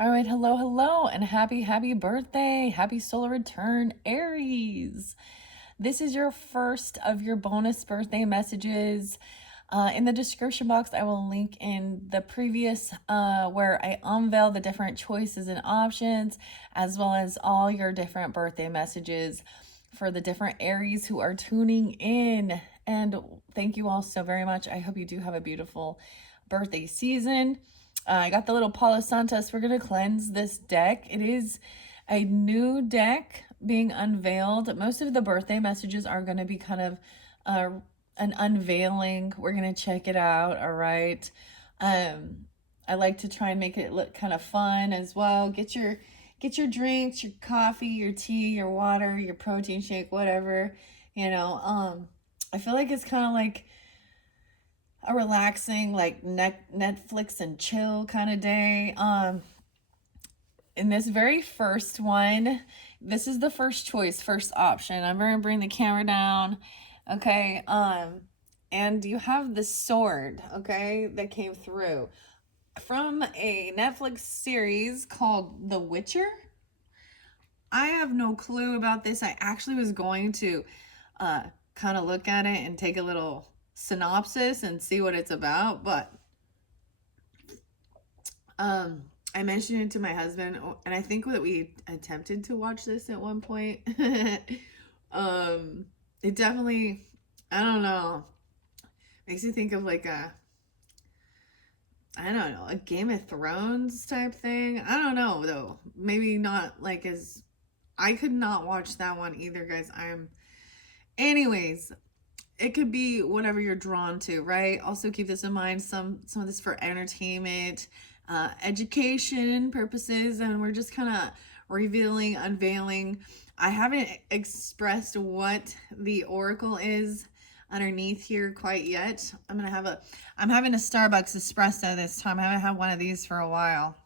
All right, hello, hello, and happy birthday. Happy solar return, Aries. This is your first of your bonus birthday messages. In the description box, I will link in the previous where I unveil the different choices and options, as well as all your different birthday messages for the different Aries who are tuning in. And thank you all so very much. I hope you do have a beautiful birthday season. I got the little Palo Santos. We're going to cleanse this deck. It is a new deck being unveiled. Most of the birthday messages are going to be kind of an unveiling. We're going to check it out. All right. I like to try and make it look kind of fun as well. Get your drinks, your coffee, your tea, your water, your protein shake, whatever. I feel like it's kind of like a relaxing, like Netflix and chill kind of day. In this very first one, this is the first choice, first option. I'm gonna bring the camera down. Okay. And you have the sword, okay, that came through from a Netflix series called The Witcher. I have no clue about this. I actually was going to kind of look at it and take a little synopsis and see what it's about, but I mentioned it to my husband, and I think that we attempted to watch this at one point. It definitely, I don't know, makes you think of like I don't know, a Game of Thrones type thing. I don't know though. Maybe not like as, I could not watch that one either, guys. Anyways, it could be whatever you're drawn to, right? Also keep this in mind, some of this for entertainment, education purposes, and we're just kind of revealing, unveiling. I haven't expressed what the oracle is underneath here quite yet. I'm having a Starbucks espresso this time. I haven't had one of these for a while.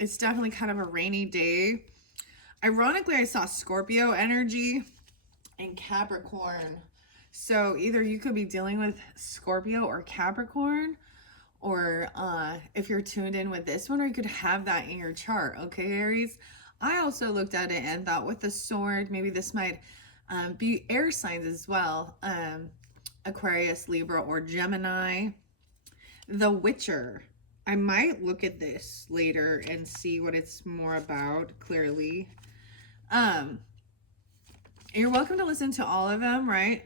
It's definitely kind of a rainy day. Ironically, I saw Scorpio energy and Capricorn. So either you could be dealing with Scorpio or Capricorn, or if you're tuned in with this one, or you could have that in your chart. Okay, Aries. I also looked at it and thought with the sword, maybe this might be air signs as well. Aquarius, Libra, or Gemini. The Witcher. I might look at this later and see what it's more about clearly. You're welcome to listen to all of them, right?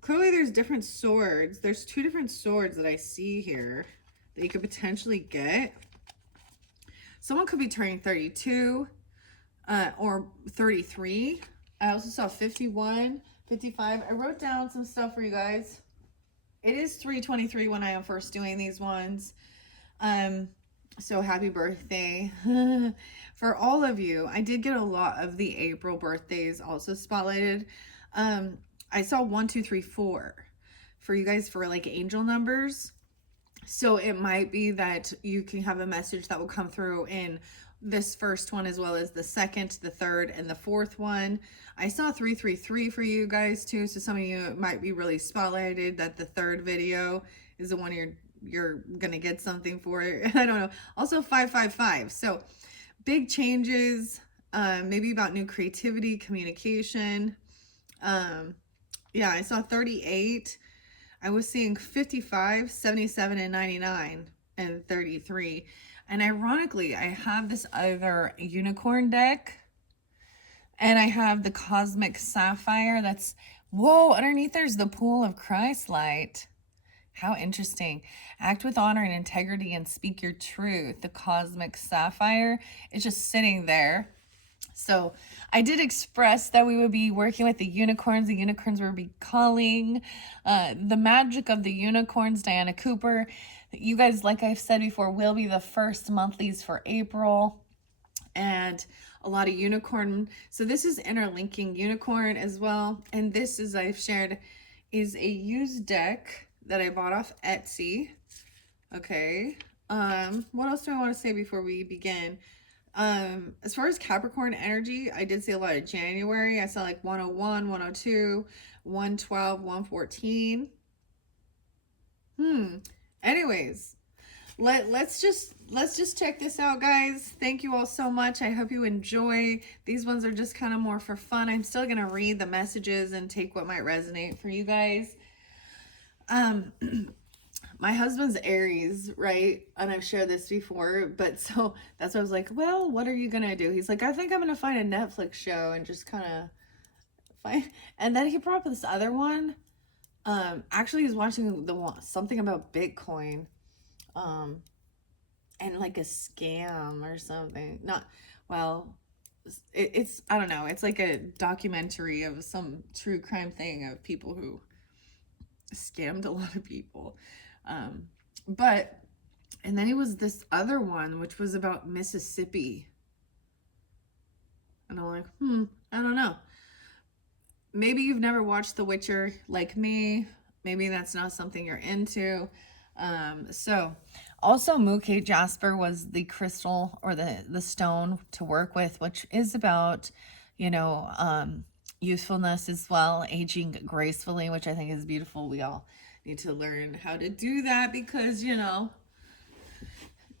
Clearly there's different swords. There's two different swords that I see here that you could potentially get. Someone could be turning 32 or 33. I also saw 51, 55. I wrote down some stuff for you guys. It is 3/23 when I am first doing these ones. So happy birthday for all of you. I did get a lot of the April birthdays also spotlighted. I saw 1, 2, 3, 4 for you guys for like angel numbers. So it might be that you can have a message that will come through in this first one as well as the second, the third, and the fourth one. I saw 333 for you guys too. So some of you might be really spotlighted that the third video is the one you're gonna get something for it. I don't know. Also 555. So big changes, maybe about new creativity, communication. Yeah, I saw 38. I was seeing 55, 77, and 99, and 33. And ironically, I have this other unicorn deck, and I have the cosmic sapphire. That's, whoa, underneath there's the pool of Christ light. How interesting. Act with honor and integrity and speak your truth. The cosmic sapphire is just sitting there. So I did express that we would be working with the unicorns. The unicorns will be calling. The magic of the unicorns, Diana Cooper. You guys, like I've said before, will be the first monthlies for April. And a lot of unicorn. So this is interlinking unicorn as well. And this, as I've shared, is a used deck that I bought off Etsy. Okay. What else do I want to say before we begin? As far as Capricorn energy, I did see a lot of January. I saw like 101, 102, 112, 114. And anyways, let's just check this out, guys. Thank you all so much. I hope you enjoy. These ones are just kind of more for fun. I'm still gonna read the messages and take what might resonate for you guys. My husband's Aries, right? And I've shared this before, but so that's why I was like, well, what are you gonna do? He's like, I think I'm gonna find a Netflix show and just kind of find. And then he brought up this other one. Actually, he's watching the one, something about Bitcoin, and like a scam or something. Not well. It's I don't know. It's like a documentary of some true crime thing of people who scammed a lot of people. But and then it was this other one which was about Mississippi, and I'm like, I don't know. Maybe you've never watched The Witcher like me. Maybe that's not something you're into. So also Mookie Jasper was the crystal or the stone to work with, which is about, youthfulness as well, aging gracefully, which I think is beautiful. We all need to learn how to do that because,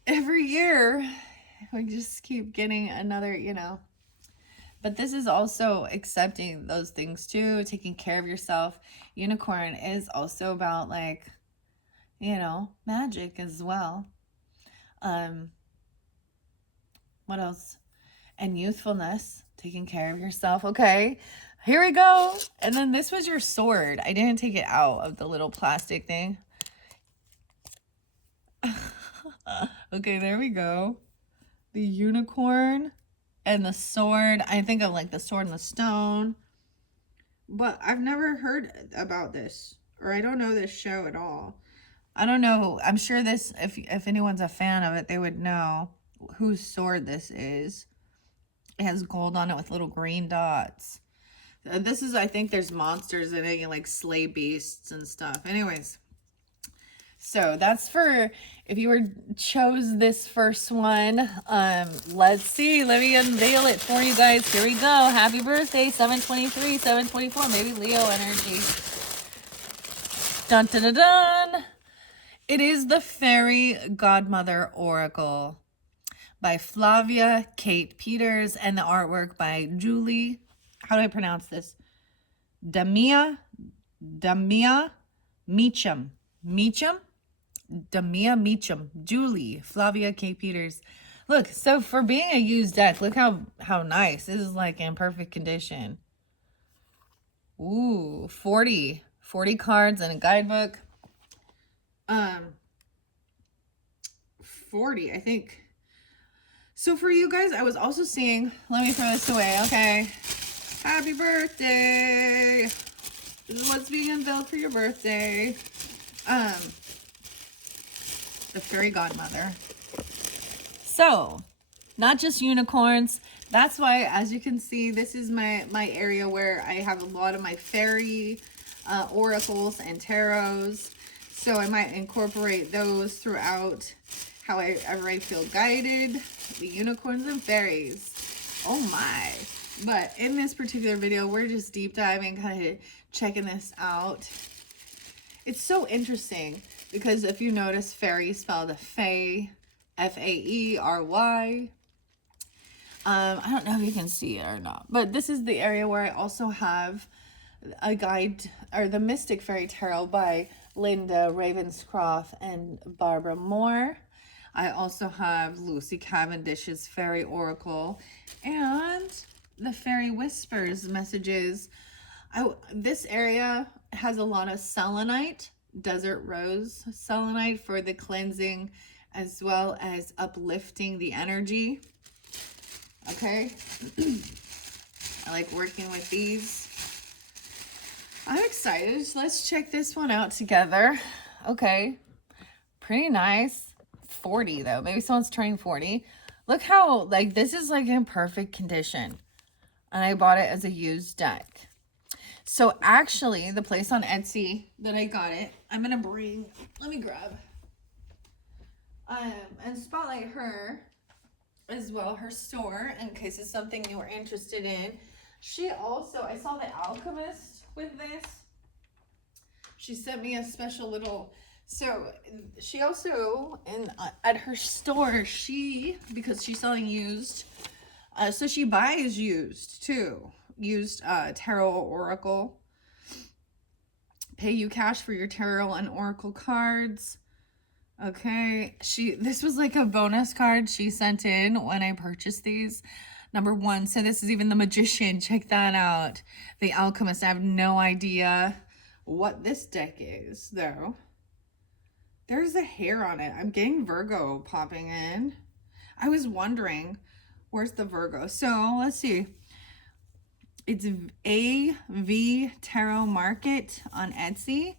every year we just keep getting another, But this is also accepting those things too, taking care of yourself. Unicorn is also about like, magic as well. What else? And youthfulness, taking care of yourself. Okay, here we go. And then this was your sword. I didn't take it out of the little plastic thing. Okay, there we go. The unicorn and the sword. I think of like the sword and the stone. But I've never heard about this. Or I don't know this show at all. I don't know. I'm sure this, if anyone's a fan of it, they would know whose sword this is. It has gold on it with little green dots. This is, I think there's monsters in it, like slay beasts and stuff. Anyways. So that's for if you chose this first one. Let's see. Let me unveil it for you guys. Here we go. Happy birthday, 723, 724. Maybe Leo energy. Dun dun dun dun. It is the Fairy Godmother Oracle by Flavia Kate Peters and the artwork by Julie. How do I pronounce this? Damia Meacham. Damia Meacham, Julie, Flavia K. Peters. Look, so for being a used deck, look how nice. This is like in perfect condition. Ooh, 40 cards and a guidebook. 40, I think. So for you guys, I was also seeing, let me throw this away, okay? Happy birthday. This is what's being unveiled for your birthday. The Fairy Godmother. So, not just unicorns. That's why, as you can see, this is my area where I have a lot of my fairy oracles and tarots. So I might incorporate those throughout however I feel guided. The unicorns and fairies. Oh my. But in this particular video, we're just deep diving, kind of checking this out. It's so interesting because if you notice, fairy spelled Fae, F-A-E-R-Y. I don't know if you can see it or not, but this is the area where I also have a guide, or the Mystic Fairy Tarot by Linda Ravenscroft and Barbara Moore. I also have Lucy Cavendish's Fairy Oracle and the Fairy Whispers messages. This area has a lot of selenite, desert rose selenite for the cleansing as well as uplifting the energy. Okay. I like working with these. I'm excited. Let's check this one out together. Okay. Pretty nice. 40 though. Maybe someone's turning 40. Look how, like, this is like in perfect condition. And I bought it as a used deck. So actually, the place on Etsy that I got it, I'm going to bring, let me grab, and spotlight her as well, her store, in case it's something you were interested in. She also, I saw The Alchemist with this. She sent me a special little So she also, at her store, because she's selling used, so she buys used too. Used tarot oracle. Pay you cash for your tarot and oracle cards. Okay, this was like a bonus card she sent in when I purchased these. Number 1, so this is even the Magician. Check that out. The Alchemist. I have no idea what this deck is, though. There's a hair on it. I'm getting Virgo popping in. I was wondering, where's the Virgo? So let's see. It's AV Tarot Market on Etsy.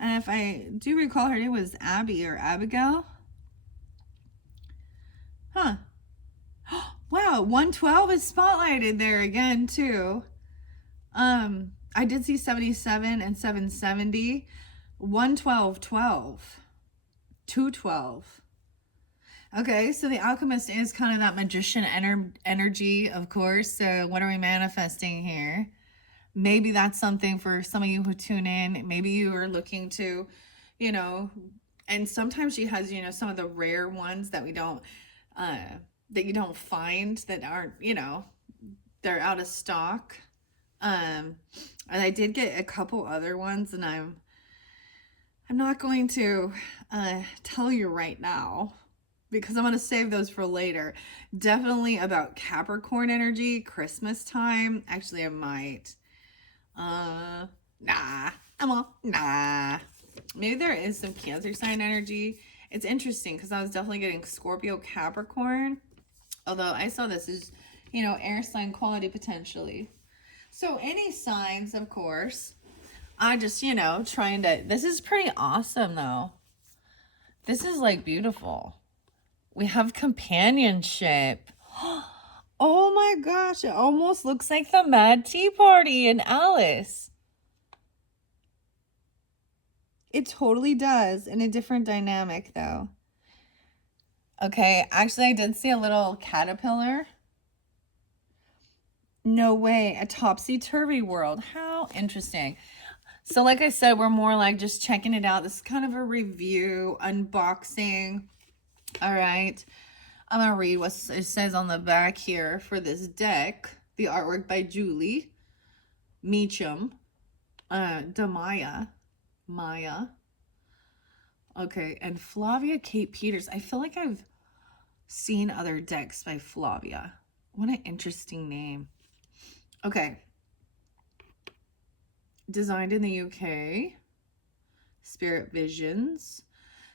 And if I do recall, her name was Abby or Abigail. Huh. Wow, 112 is spotlighted there again, too. I did see 77 and 770. 112, 12. 212. Okay, so the Alchemist is kind of that magician energy, of course. So what are we manifesting here? Maybe that's something for some of you who tune in. Maybe you are looking to, you know, and sometimes she has, you know, some of the rare ones that we don't, that you don't find, that aren't, you know, they're out of stock. And I did get a couple other ones, and I'm not going to tell you right now, because I'm going to save those for later. Definitely about Capricorn energy, Christmas time. Actually, I might. Nah. Maybe there is some Cancer sign energy. It's interesting because I was definitely getting Scorpio, Capricorn. Although I saw this as, you know, air sign quality potentially. So any signs, of course. I just, you know, trying to... This is pretty awesome, though. This is, like, beautiful. We have companionship. Oh my gosh, it almost looks like the Mad Tea Party in Alice. It totally does, in a different dynamic, though. Okay, actually, I did see a little caterpillar. No way, a topsy-turvy world. How interesting. So like I said, we're more like just checking it out. This is kind of a review, unboxing. All right. I'm going to read what it says on the back here for this deck. The artwork by Julie Meacham. Maya. Okay, and Flavia Kate Peters. I feel like I've seen other decks by Flavia. What an interesting name. Okay. Designed in the UK. Spirit Visions.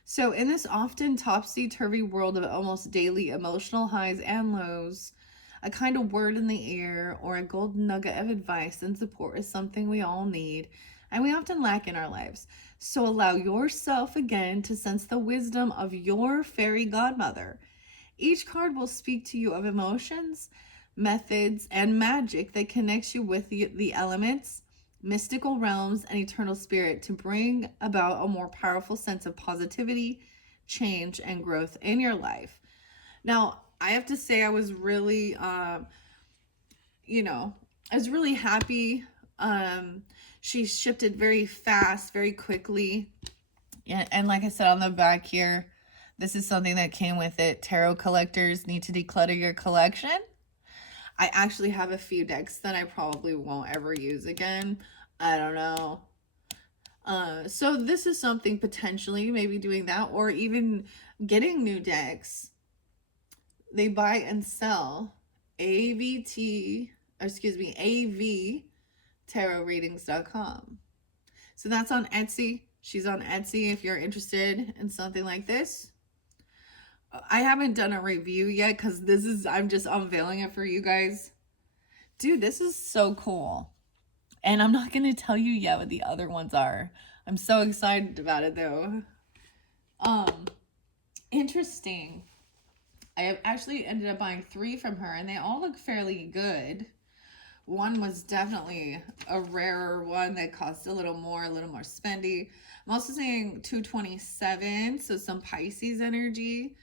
So in this often topsy-turvy world of almost daily emotional highs and lows, a kind of word in the air or a golden nugget of advice and support is something we all need and we often lack in our lives. So allow yourself again to sense the wisdom of your fairy godmother. Each card will speak to you of emotions, methods, and magic that connects you with the elements, mystical realms, and eternal spirit to bring about a more powerful sense of positivity, change, and growth in your life. Now, I have to say I was really, you know, I was really happy. She shipped it very fast, very quickly. And like I said on the back here, this is something that came with it. Tarot collectors need to declutter your collection. I actually have a few decks that I probably won't ever use again. I don't know. So this is something potentially maybe doing that, or even getting new decks. They buy and sell avtarotreadings.com. So that's on Etsy. She's on Etsy if you're interested in something like this. I haven't done a review yet because I'm just unveiling it for you guys. Dude, this is so cool. And I'm not going to tell you yet what the other ones are. I'm so excited about it though. Interesting. I have actually ended up buying 3 from her and they all look fairly good. One was definitely a rarer one that cost a little more spendy. I'm also saying 227, so some Pisces energy.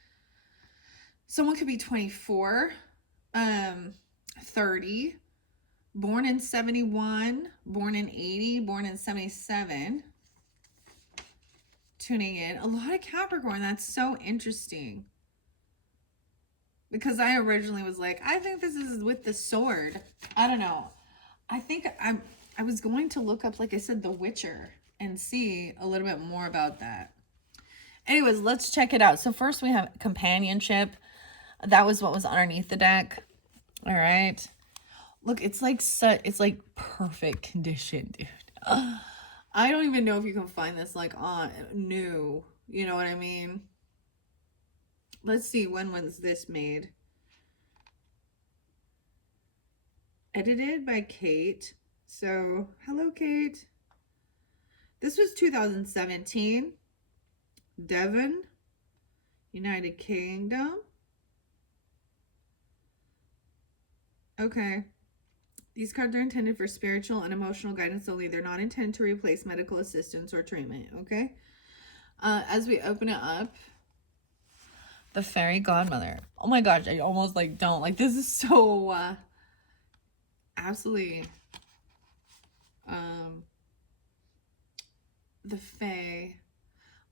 Someone could be 24, 30, born in 71, born in 80, born in 77. tuning in. A lot of Capricorn. That's so interesting. Because I originally was like, I think this is with the sword. I don't know. I think I was going to look up, like I said, The Witcher and see a little bit more about that. Anyways, let's check it out. So first we have companionship. That was what was underneath the deck. All right. Look, it's like perfect condition, dude. I don't even know if you can find this like on new. You know what I mean? Let's see, when was this made? Edited by Kate. So, hello, Kate. This was 2017. Devon, United Kingdom. Okay. These cards are intended for spiritual and emotional guidance only. They're not intended to replace medical assistance or treatment, okay? As we open it up, the fairy godmother. Oh my gosh, I almost like don't. Like, this is so absolutely the fae.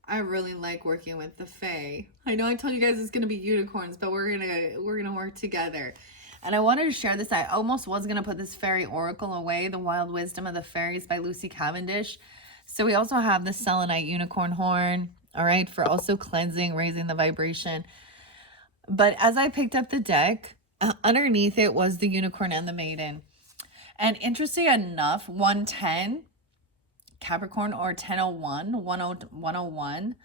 I really like working with the fae. I know I told you guys it's gonna be unicorns, but we're gonna work together. And I wanted to share this. I almost was gonna put this fairy oracle away, The Wild Wisdom of the Fairies by Lucy Cavendish. So we also have the selenite unicorn horn, all right, for also cleansing, raising the vibration. But as I picked up the deck, underneath it was the unicorn and the maiden. And interesting enough, 110 Capricorn or 1001, 101.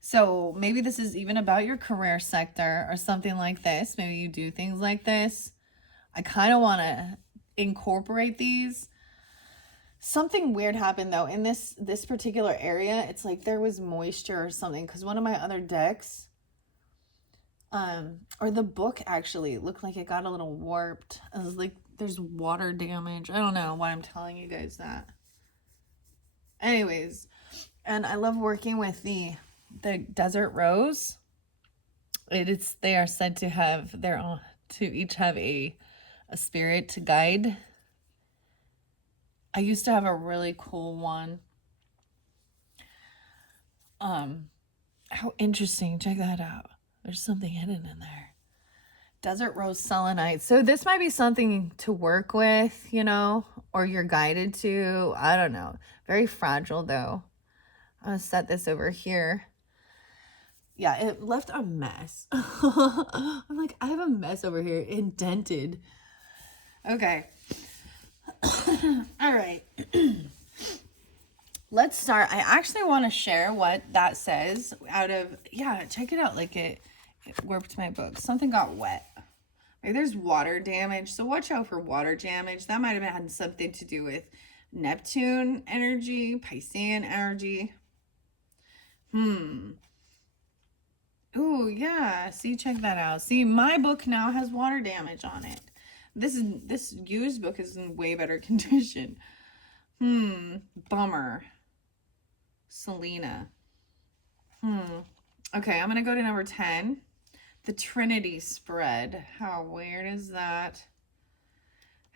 So maybe this is even about your career sector or something like this. Maybe you do things like this. I kind of want to incorporate these. Something weird happened though in this particular area. It's like there was moisture or something, because one of my other decks, or the book actually looked like it got a little warped. I was like, there's water damage. I don't know why I'm telling you guys that. Anyways, and I love working with the desert rose. They are said to have to each have a spirit to guide. I used to have a really cool one. How interesting. Check that out. There's something hidden in there. Desert rose selenite. So this might be something to work with, you know, or you're guided to. I don't know. Very fragile though. I'm going to set this over here. Yeah, it left a mess. I'm like, I have a mess over here, indented. Okay. All right. Let's start. I actually want to share what that says out of, yeah, check it out. Like it warped my book. Something got wet. Like there's water damage. So watch out for water damage. That might have had something to do with Neptune energy, Piscean energy. Oh, yeah. See, check that out. See, my book now has water damage on it. This used book is in way better condition. Bummer. Selena. Okay, I'm going to go to number 10. The Trinity spread. How weird is that?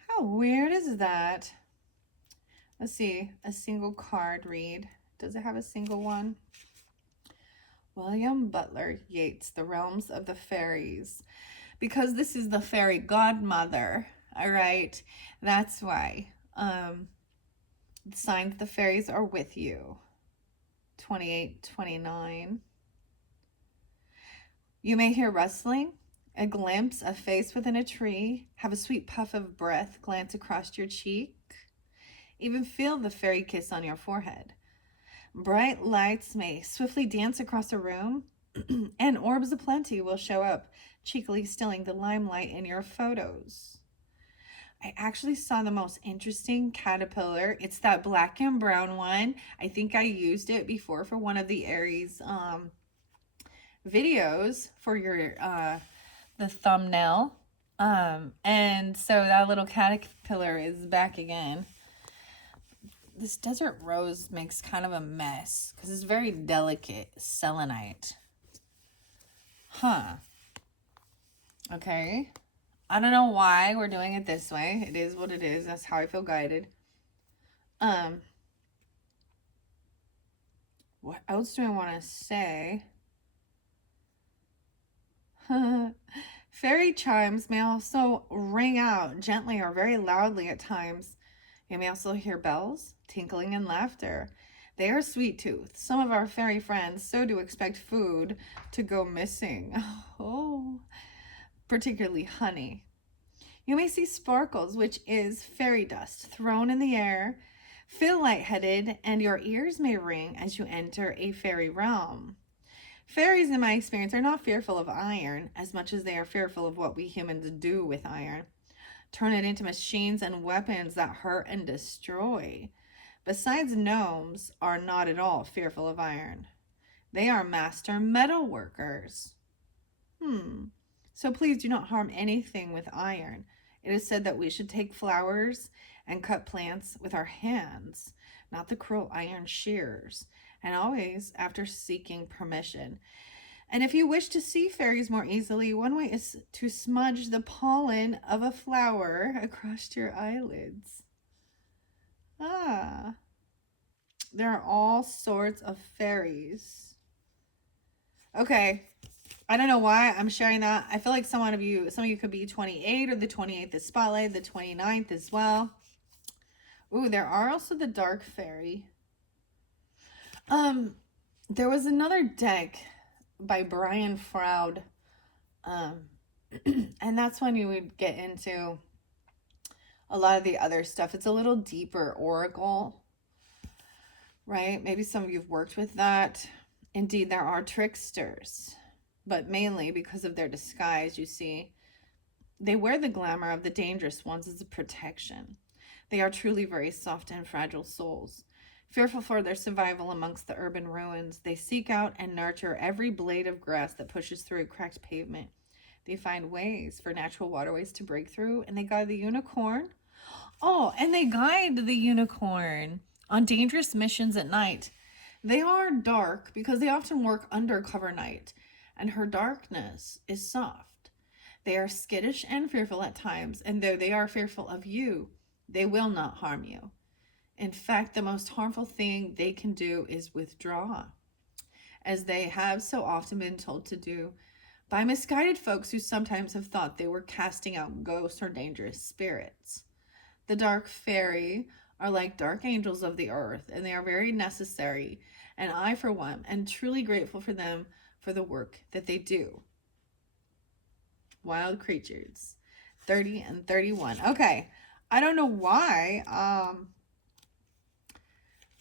How weird is that? Let's see. A single card read. Does it have a single one? William Butler Yeats, The Realms of the Fairies. Because this is the fairy godmother, all right? That's why. The signs the fairies are with you. 28, 29. You may hear rustling, a glimpse, a face within a tree, have a sweet puff of breath glance across your cheek, even feel the fairy kiss on your forehead. Bright lights may swiftly dance across a room, and orbs aplenty will show up, cheekily stealing the limelight in your photos. I actually saw the most interesting caterpillar. It's that black and brown one. I think I used it before for one of the Aries videos for your the thumbnail. And so that little caterpillar is back again. This desert rose makes kind of a mess because it's very delicate selenite. Okay. I don't know why we're doing it this way. It is what it is. That's how I feel guided. What else do I want to say? Fairy chimes may also ring out gently or very loudly at times. You may also hear bells, tinkling, and laughter. They are sweet toothed. Some of our fairy friends so do expect food to go missing. Oh, particularly honey. You may see sparkles, which is fairy dust, thrown in the air, feel lightheaded, and your ears may ring as you enter a fairy realm. Fairies, in my experience, are not fearful of iron as much as they are fearful of what we humans do with iron. Turn it into machines and weapons that hurt and destroy. Besides, gnomes are not at all fearful of iron. They are master metal workers. So please do not harm anything with iron. It is said that we should take flowers and cut plants with our hands, not the cruel iron shears, and always after seeking permission. And if you wish to see fairies more easily, one way is to smudge the pollen of a flower across your eyelids. Ah, there are all sorts of fairies. Okay, I don't know why I'm sharing that. I feel like some of you could be 28, or the 28th is spotlight, the 29th as well. Ooh, there are also the dark fairy. There was another deck by Brian Froud. And that's when you would get into a lot of the other stuff. It's a little deeper oracle, right? Maybe some of you've worked with that. Indeed, there are tricksters, but mainly because of their disguise, you see. They wear the glamour of the dangerous ones as a protection. They are truly very soft and fragile souls. Fearful for their survival amongst the urban ruins, they seek out and nurture every blade of grass that pushes through a cracked pavement. They find ways for natural waterways to break through, and they guide the unicorn. Oh, and they guide the unicorn on dangerous missions at night. They are dark because they often work undercover night, and her darkness is soft. They are skittish and fearful at times, and though they are fearful of you, they will not harm you. In fact, the most harmful thing they can do is withdraw, as they have so often been told to do by misguided folks who sometimes have thought they were casting out ghosts or dangerous spirits. The dark fairy are like dark angels of the earth, and they are very necessary, and I, for one, am truly grateful for them for the work that they do. Wild creatures, 30 and 31. Okay, I don't know why.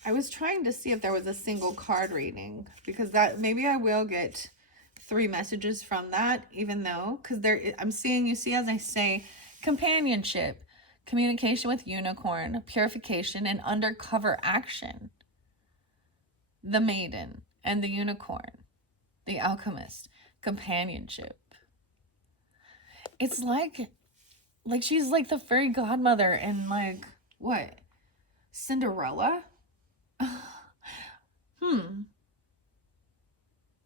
I was trying to see if there was a single card reading, because that maybe I will get 3 messages from that, even though, because I'm seeing, you see, as I say, companionship, communication with unicorn, purification, and undercover action. The maiden and the unicorn, the alchemist, companionship. It's like she's like the fairy godmother in, like, what, Cinderella?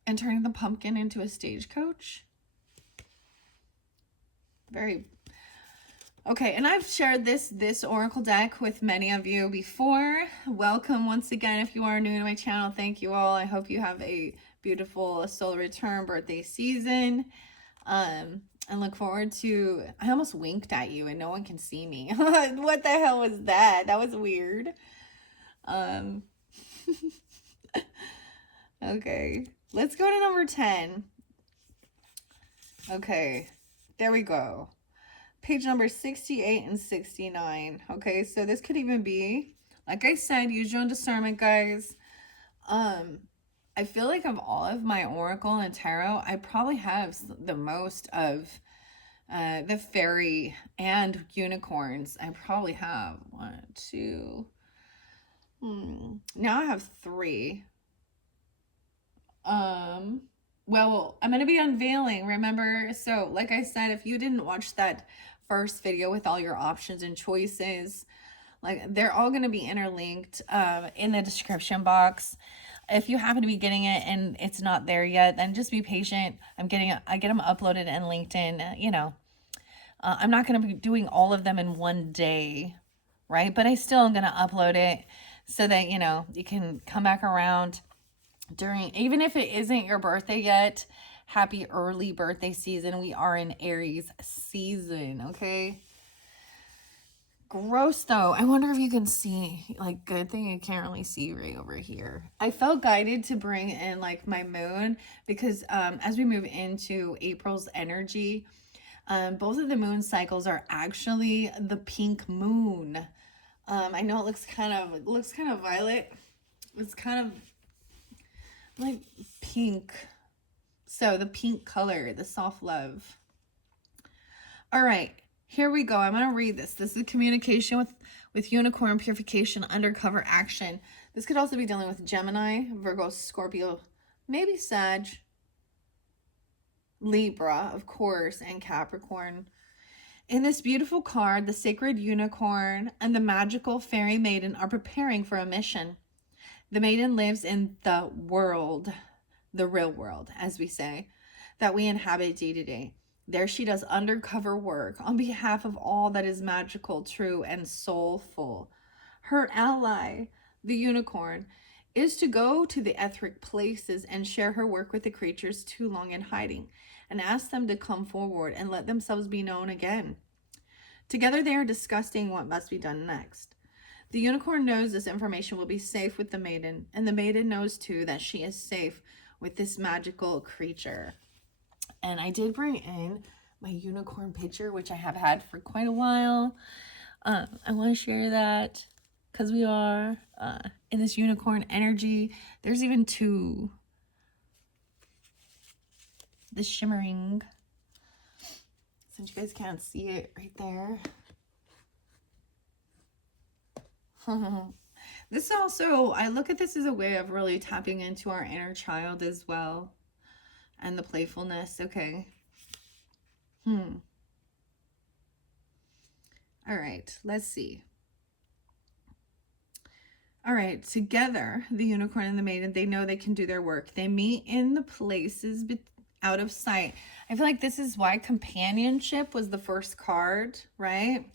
And turning the pumpkin into a stagecoach. Very okay. And I've shared this oracle deck with many of you before. Welcome once again if you are new to my channel. Thank you all. I hope you have a beautiful solar return birthday season. And look forward to, I almost winked at you and no one can see me. What the hell was that? That was weird. Okay, let's go to number 10. Okay, there we go. Page number 68 and 69. Okay, so this could even be, like I said, use your own discernment, guys. I feel like of all of my oracle and tarot, I probably have the most of the fairy and unicorns. I probably have 1, 2. Now I have 3. Well, I'm going to be unveiling, remember? So, like I said, if you didn't watch that first video with all your options and choices, like, they're all going to be interlinked in the description box. If you happen to be getting it and it's not there yet, then just be patient. I get them uploaded and linked in, you know. I'm not going to be doing all of them in one day, right? But I still am going to upload it so that, you know, you can come back around even if it isn't your birthday yet, happy early birthday season. We are in Aries season, okay? Gross though. I wonder if you can see, like, good thing you can't really see right over here. I felt guided to bring in like my moon because as we move into April's energy, both of the moon cycles are actually the pink moon. I know it looks kind of violet. It's kind of like pink. So the pink color, the soft love. All right. Here we go. I'm going to read this. This is communication with unicorn purification, undercover action. This could also be dealing with Gemini, Virgo, Scorpio, maybe Sag, Libra, of course, and Capricorn. In this beautiful card, the sacred unicorn and the magical fairy maiden are preparing for a mission. The maiden lives in the world, the real world, as we say, that we inhabit day to day. There she does undercover work on behalf of all that is magical, true, and soulful. Her ally, the unicorn, is to go to the etheric places and share her work with the creatures too long in hiding, and ask them to come forward and let themselves be known again. Together they are discussing what must be done next. The unicorn knows this information will be safe with the maiden, and the maiden knows too that she is safe with this magical creature. And I did bring in my unicorn picture, which I have had for quite a while. I want to share that because we are in this unicorn energy. There's even two. The shimmering. Since you guys can't see it right there. This also, I look at this as a way of really tapping into our inner child as well. And the playfulness, okay. All right, let's see. All right, together, the unicorn and the maiden, they know they can do their work. They meet in the places out of sight. I feel like this is why companionship was the first card, right?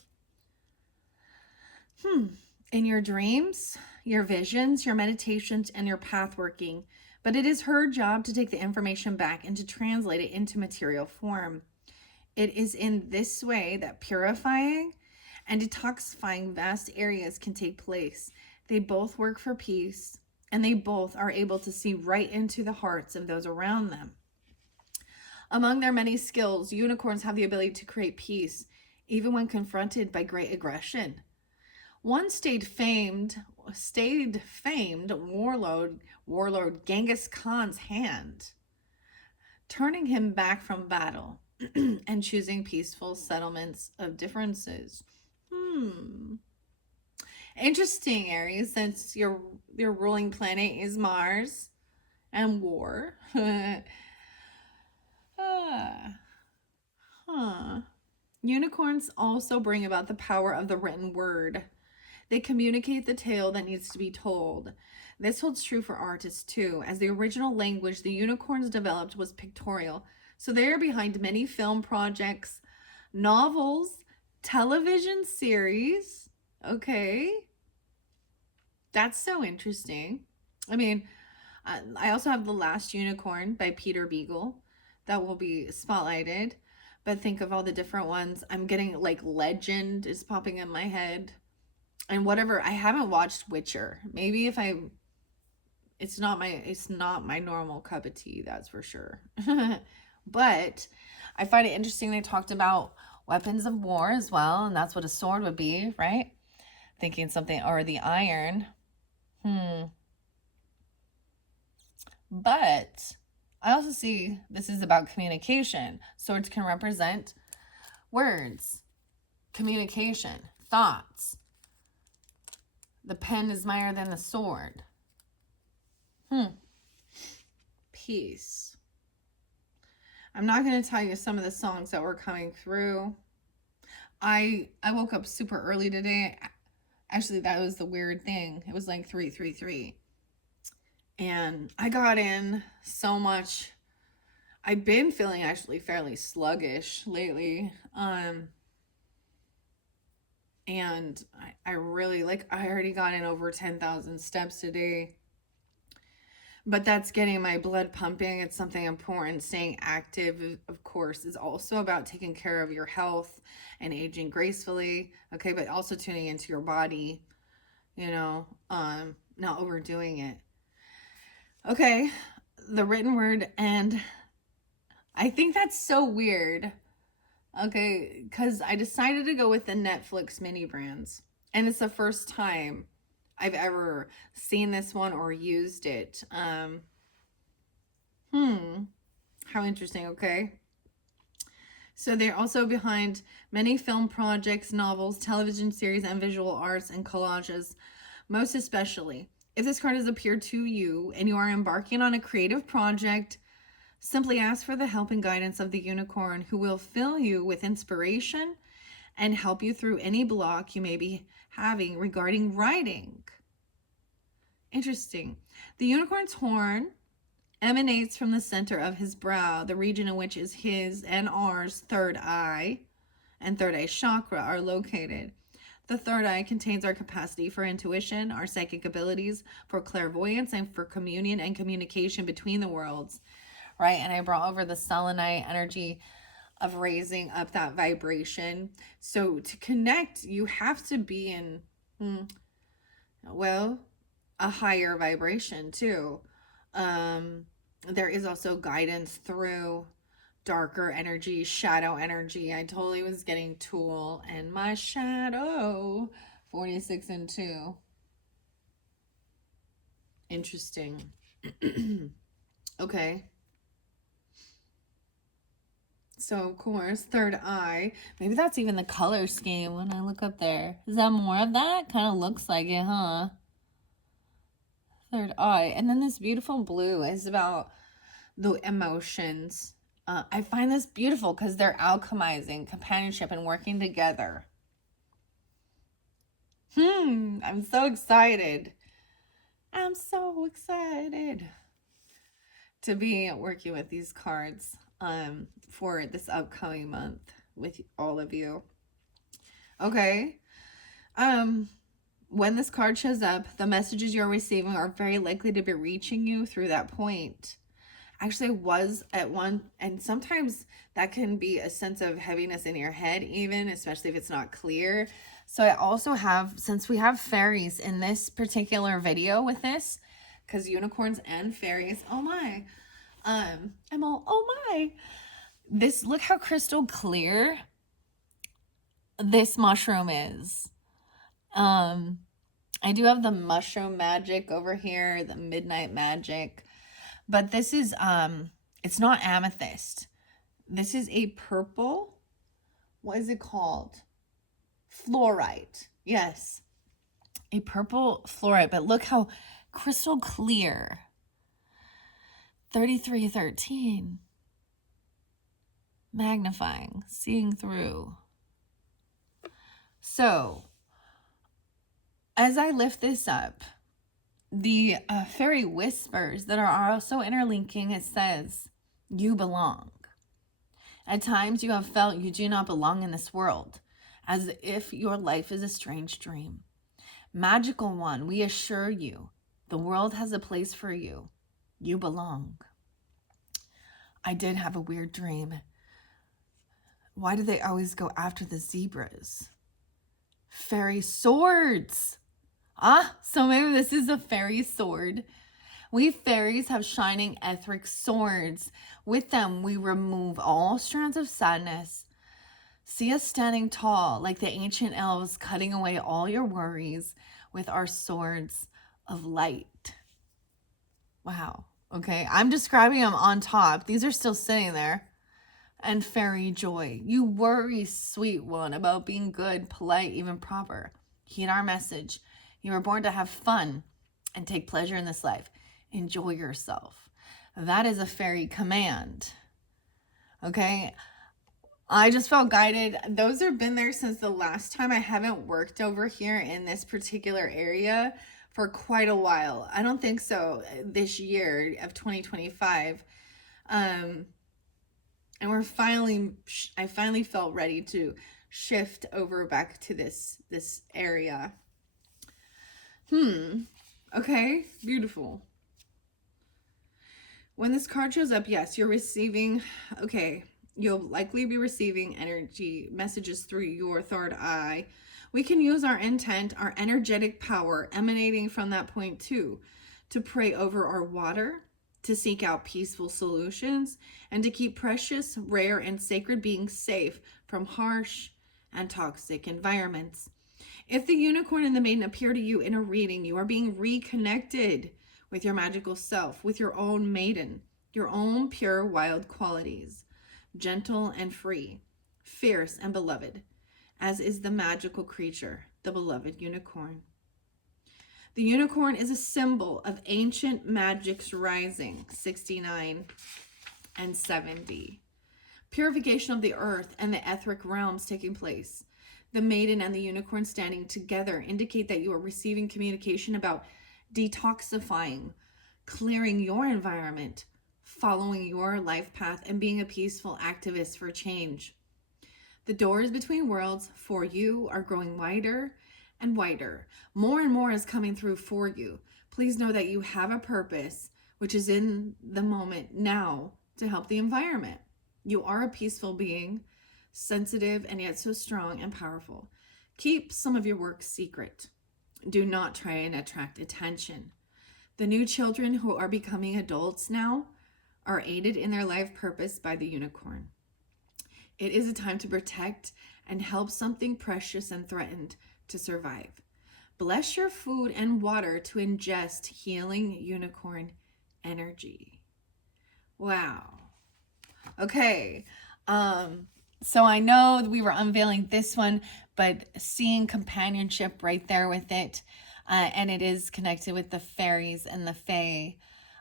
In your dreams, your visions, your meditations, and your path working. But it is her job to take the information back and to translate it into material form. It is in this way that purifying and detoxifying vast areas can take place. They both work for peace, and they both are able to see right into the hearts of those around them. Among their many skills, unicorns have the ability to create peace, even when confronted by great aggression. One stayed famed warlord Genghis Khan's hand, turning him back from battle and choosing peaceful settlements of differences. Interesting, Aries, since your ruling planet is Mars and war. Unicorns also bring about the power of the written word. They communicate the tale that needs to be told. This holds true for artists too, as the original language the unicorns developed was pictorial. So they are behind many film projects, novels, television series. Okay. That's so interesting. I mean, I also have The Last Unicorn by Peter Beagle that will be spotlighted. But think of all the different ones. I'm getting like Legend is popping in my head. And whatever, I haven't watched Witcher. Maybe if it's not my normal cup of tea, that's for sure. But I find it interesting they talked about weapons of war as well, and that's what a sword would be, right? Thinking something, or the iron. But I also see this is about communication. Swords can represent words, communication, thoughts. The pen is mightier than the sword. Peace. I'm not going to tell you some of the songs that were coming through. I woke up super early today. Actually, that was the weird thing. It was like 3:33. And I got in so much. I've been feeling actually fairly sluggish lately. And I really, like, I already got in over 10,000 steps today. but that's getting my blood pumping. It's something important. Staying active, of course, is also about taking care of your health and aging gracefully. Okay, but also tuning into your body, not overdoing it. Okay, the written word, and I think that's so weird. Okay, because I decided to go with the Netflix mini brands, and it's the first time I've ever seen this one or used it. How interesting. Okay. So they're also behind many film projects, novels, television series, and visual arts and collages. Most especially, if this card has appeared to you and you are embarking on a creative project, simply ask for the help and guidance of the unicorn, who will fill you with inspiration and help you through any block you may be having regarding writing. Interesting. The unicorn's horn emanates from the center of his brow, the region in which is his and ours third eye and third eye chakra are located. The third eye contains our capacity for intuition, our psychic abilities, for clairvoyance, and for communion and communication between the worlds, right? And I brought over the selenite energy of raising up that vibration. So to connect, you have to be in, a higher vibration too. There is also guidance through darker energy, shadow energy. I totally was getting Tool and my shadow, 46 and 2. Interesting. Okay. So, of course, third eye. Maybe that's even the color scheme when I look up there. Is that more of that? Kind of looks like it, huh? Third eye. And then this beautiful blue is about the emotions. I find this beautiful because they're alchemizing, companionship, and working together. I'm so excited. I'm so excited to be working with these cards for this upcoming month with all of you. Okay. When this card shows up, the messages you're receiving are very likely to be reaching you through that point. Actually, was at one, and sometimes that can be a sense of heaviness in your head, even, especially if it's not clear. So I also have, since we have fairies in this particular video with this, because unicorns and fairies, oh my, I'm all, oh my, this, look how crystal clear this mushroom is. I do have the mushroom magic over here, the midnight magic, but this is, it's not amethyst. This is a purple, what is it called? Fluorite. Yes, a purple fluorite, but look how crystal clear. 3313. Magnifying, seeing through. So, as I lift this up, the fairy whispers that are also interlinking, it says, you belong. At times you have felt you do not belong in this world, as if your life is a strange dream. Magical one, we assure you, the world has a place for you. You belong. I did have a weird dream. Why do they always go after the zebras? Fairy swords. So maybe this is a fairy sword. We fairies have shining etheric swords. With them, we remove all strands of sadness. See us standing tall like the ancient elves, cutting away all your worries with our swords of light. Wow. Okay, I'm describing them on top. These are still sitting there. And fairy joy. You worry, sweet one, about being good, polite, even proper. Heed our message. You were born to have fun and take pleasure in this life. Enjoy yourself. That is a fairy command. Okay? I just felt guided. Those have been there since the last time. I haven't worked over here in this particular area for quite a while. I don't think so this year of 2025. And I finally felt ready to shift over back to this area. Okay, beautiful. When this card shows up, yes, you're receiving, okay, you'll likely be receiving energy messages through your third eye. We can use our intent, our energetic power emanating from that point too, to pray over our water, to seek out peaceful solutions, and to keep precious, rare, and sacred beings safe from harsh and toxic environments. If the unicorn and the maiden appear to you in a reading, you are being reconnected with your magical self, with your own maiden, your own pure wild qualities, gentle and free, fierce and beloved, as is the magical creature, the beloved unicorn. The unicorn is a symbol of ancient magic's rising, 69 and 70. Purification of the earth and the etheric realms taking place. The maiden and the unicorn standing together indicate that you are receiving communication about detoxifying, clearing your environment, following your life path, and being a peaceful activist for change. The doors between worlds for you are growing wider and wider. More and more is coming through for you. Please know that you have a purpose, which is in the moment now to help the environment. You are a peaceful being, sensitive and yet so strong and powerful. Keep some of your work secret. Do not try and attract attention. The new children who are becoming adults now are aided in their life purpose by the unicorn. It is a time to protect and help something precious and threatened to survive. Bless your food and water to ingest healing unicorn energy. Wow. Okay. So I know we were unveiling this one, but seeing companionship right there with it, and it is connected with the fairies and the fae.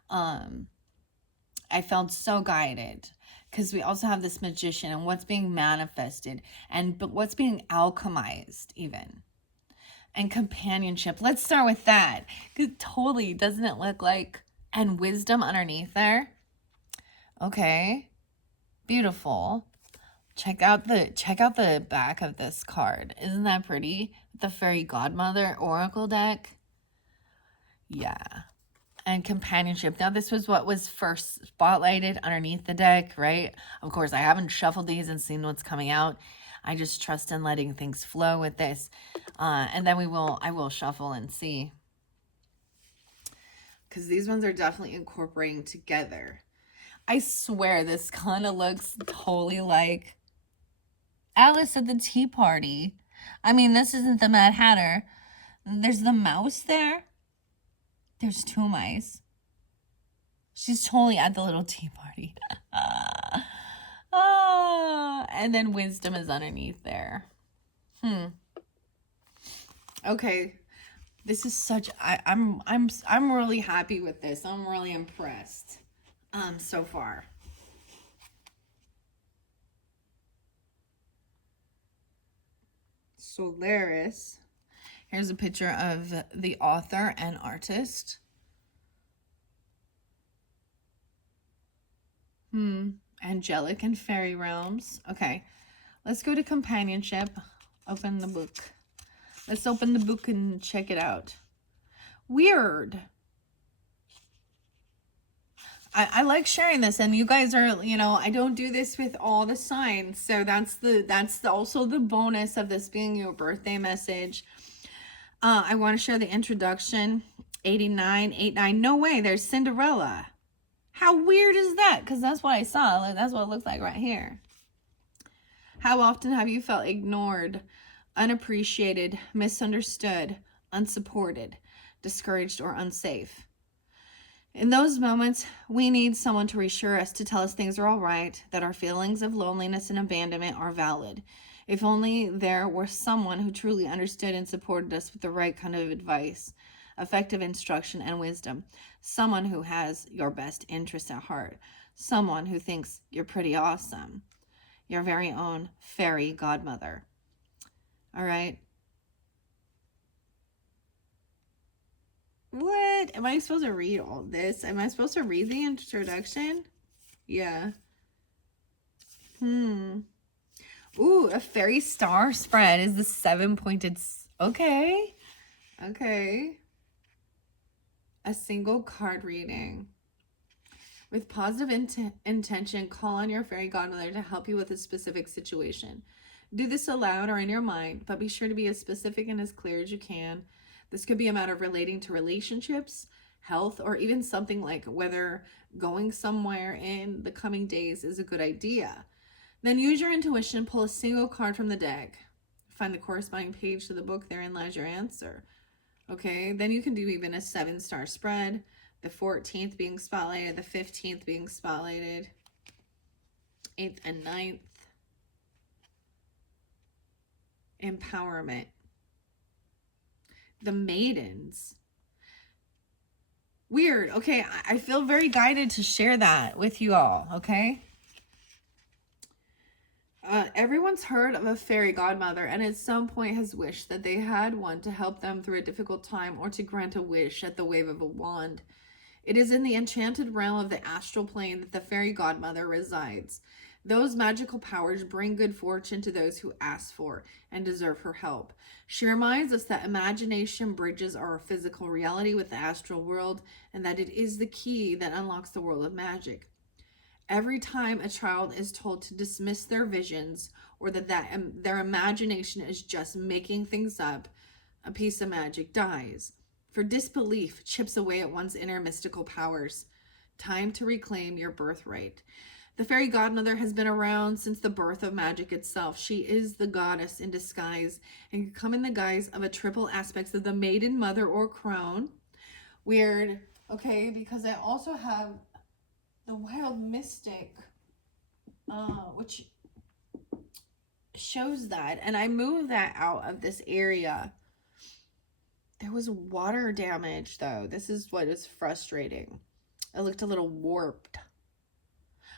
I felt so guided because we also have this magician and what's being manifested but what's being alchemized even. And companionship. Let's start with that. Because totally, doesn't it look like, and wisdom underneath there? Okay. Beautiful. Check out the back of this card. Isn't that pretty? The Fairy Godmother Oracle deck. Yeah. And companionship. Now, this was what was first spotlighted underneath the deck, right? Of course, I haven't shuffled these and seen what's coming out. I just trust in letting things flow with this. And then I will shuffle and see. Because these ones are definitely incorporating together. I swear this kind of looks totally like Alice at the Tea Party. I mean, this isn't the Mad Hatter. There's the mouse there. There's two mice. She's totally at the little tea party. And then wisdom is underneath there. Okay. This is such I'm really happy with this. I'm really impressed so far. Solaris. Here's a picture of the author and artist. Angelic and fairy realms. Okay. Let's go to companionship. Open the book. Let's open the book and check it out. Weird. I like sharing this, and you guys are, you know, I don't do this with all the signs, so that's also the bonus of this being your birthday message. I want to share the introduction. 89, 89. No way, there's Cinderella. How weird is that? Because that's what I saw. That's what it looks like right here. How often have you felt ignored, unappreciated, misunderstood, unsupported, discouraged, or unsafe? In those moments, we need someone to reassure us, to tell us things are all right, that our feelings of loneliness and abandonment are valid. If only there were someone who truly understood and supported us with the right kind of advice, effective instruction, and wisdom. Someone who has your best interest at heart. Someone who thinks you're pretty awesome. Your very own fairy godmother. All right? What? Am I supposed to read all this? Am I supposed to read the introduction? Yeah. Ooh, a fairy star spread is the 7-pointed. Okay. Okay. A single card reading. With positive intention, call on your fairy godmother to help you with a specific situation. Do this aloud or in your mind, but be sure to be as specific and as clear as you can. This could be a matter of relating to relationships, health, or even something like whether going somewhere in the coming days is a good idea. Then use your intuition, pull a single card from the deck. Find the corresponding page to the book, therein lies your answer. Okay, then you can do even a 7-star spread. The 14th being spotlighted, the 15th being spotlighted, 8th and 9th. Empowerment. The maidens. Weird. Okay, I feel very guided to share that with you all, okay? Everyone's heard of a fairy godmother and at some point has wished that they had one to help them through a difficult time or to grant a wish at the wave of a wand. It is in the enchanted realm of the astral plane that the fairy godmother resides. Those magical powers bring good fortune to those who ask for and deserve her help. She reminds us that imagination bridges our physical reality with the astral world and that it is the key that unlocks the world of magic. Every time a child is told to dismiss their visions or that their imagination is just making things up, a piece of magic dies. For disbelief chips away at one's inner mystical powers. Time to reclaim your birthright. The fairy godmother has been around since the birth of magic itself. She is the goddess in disguise and can come in the guise of a triple aspects of the maiden, mother, or crone. Weird. Okay, because I also have the Wild Mystic, which shows that. And I moved that out of this area. There was water damage, though. This is what is frustrating. It looked a little warped.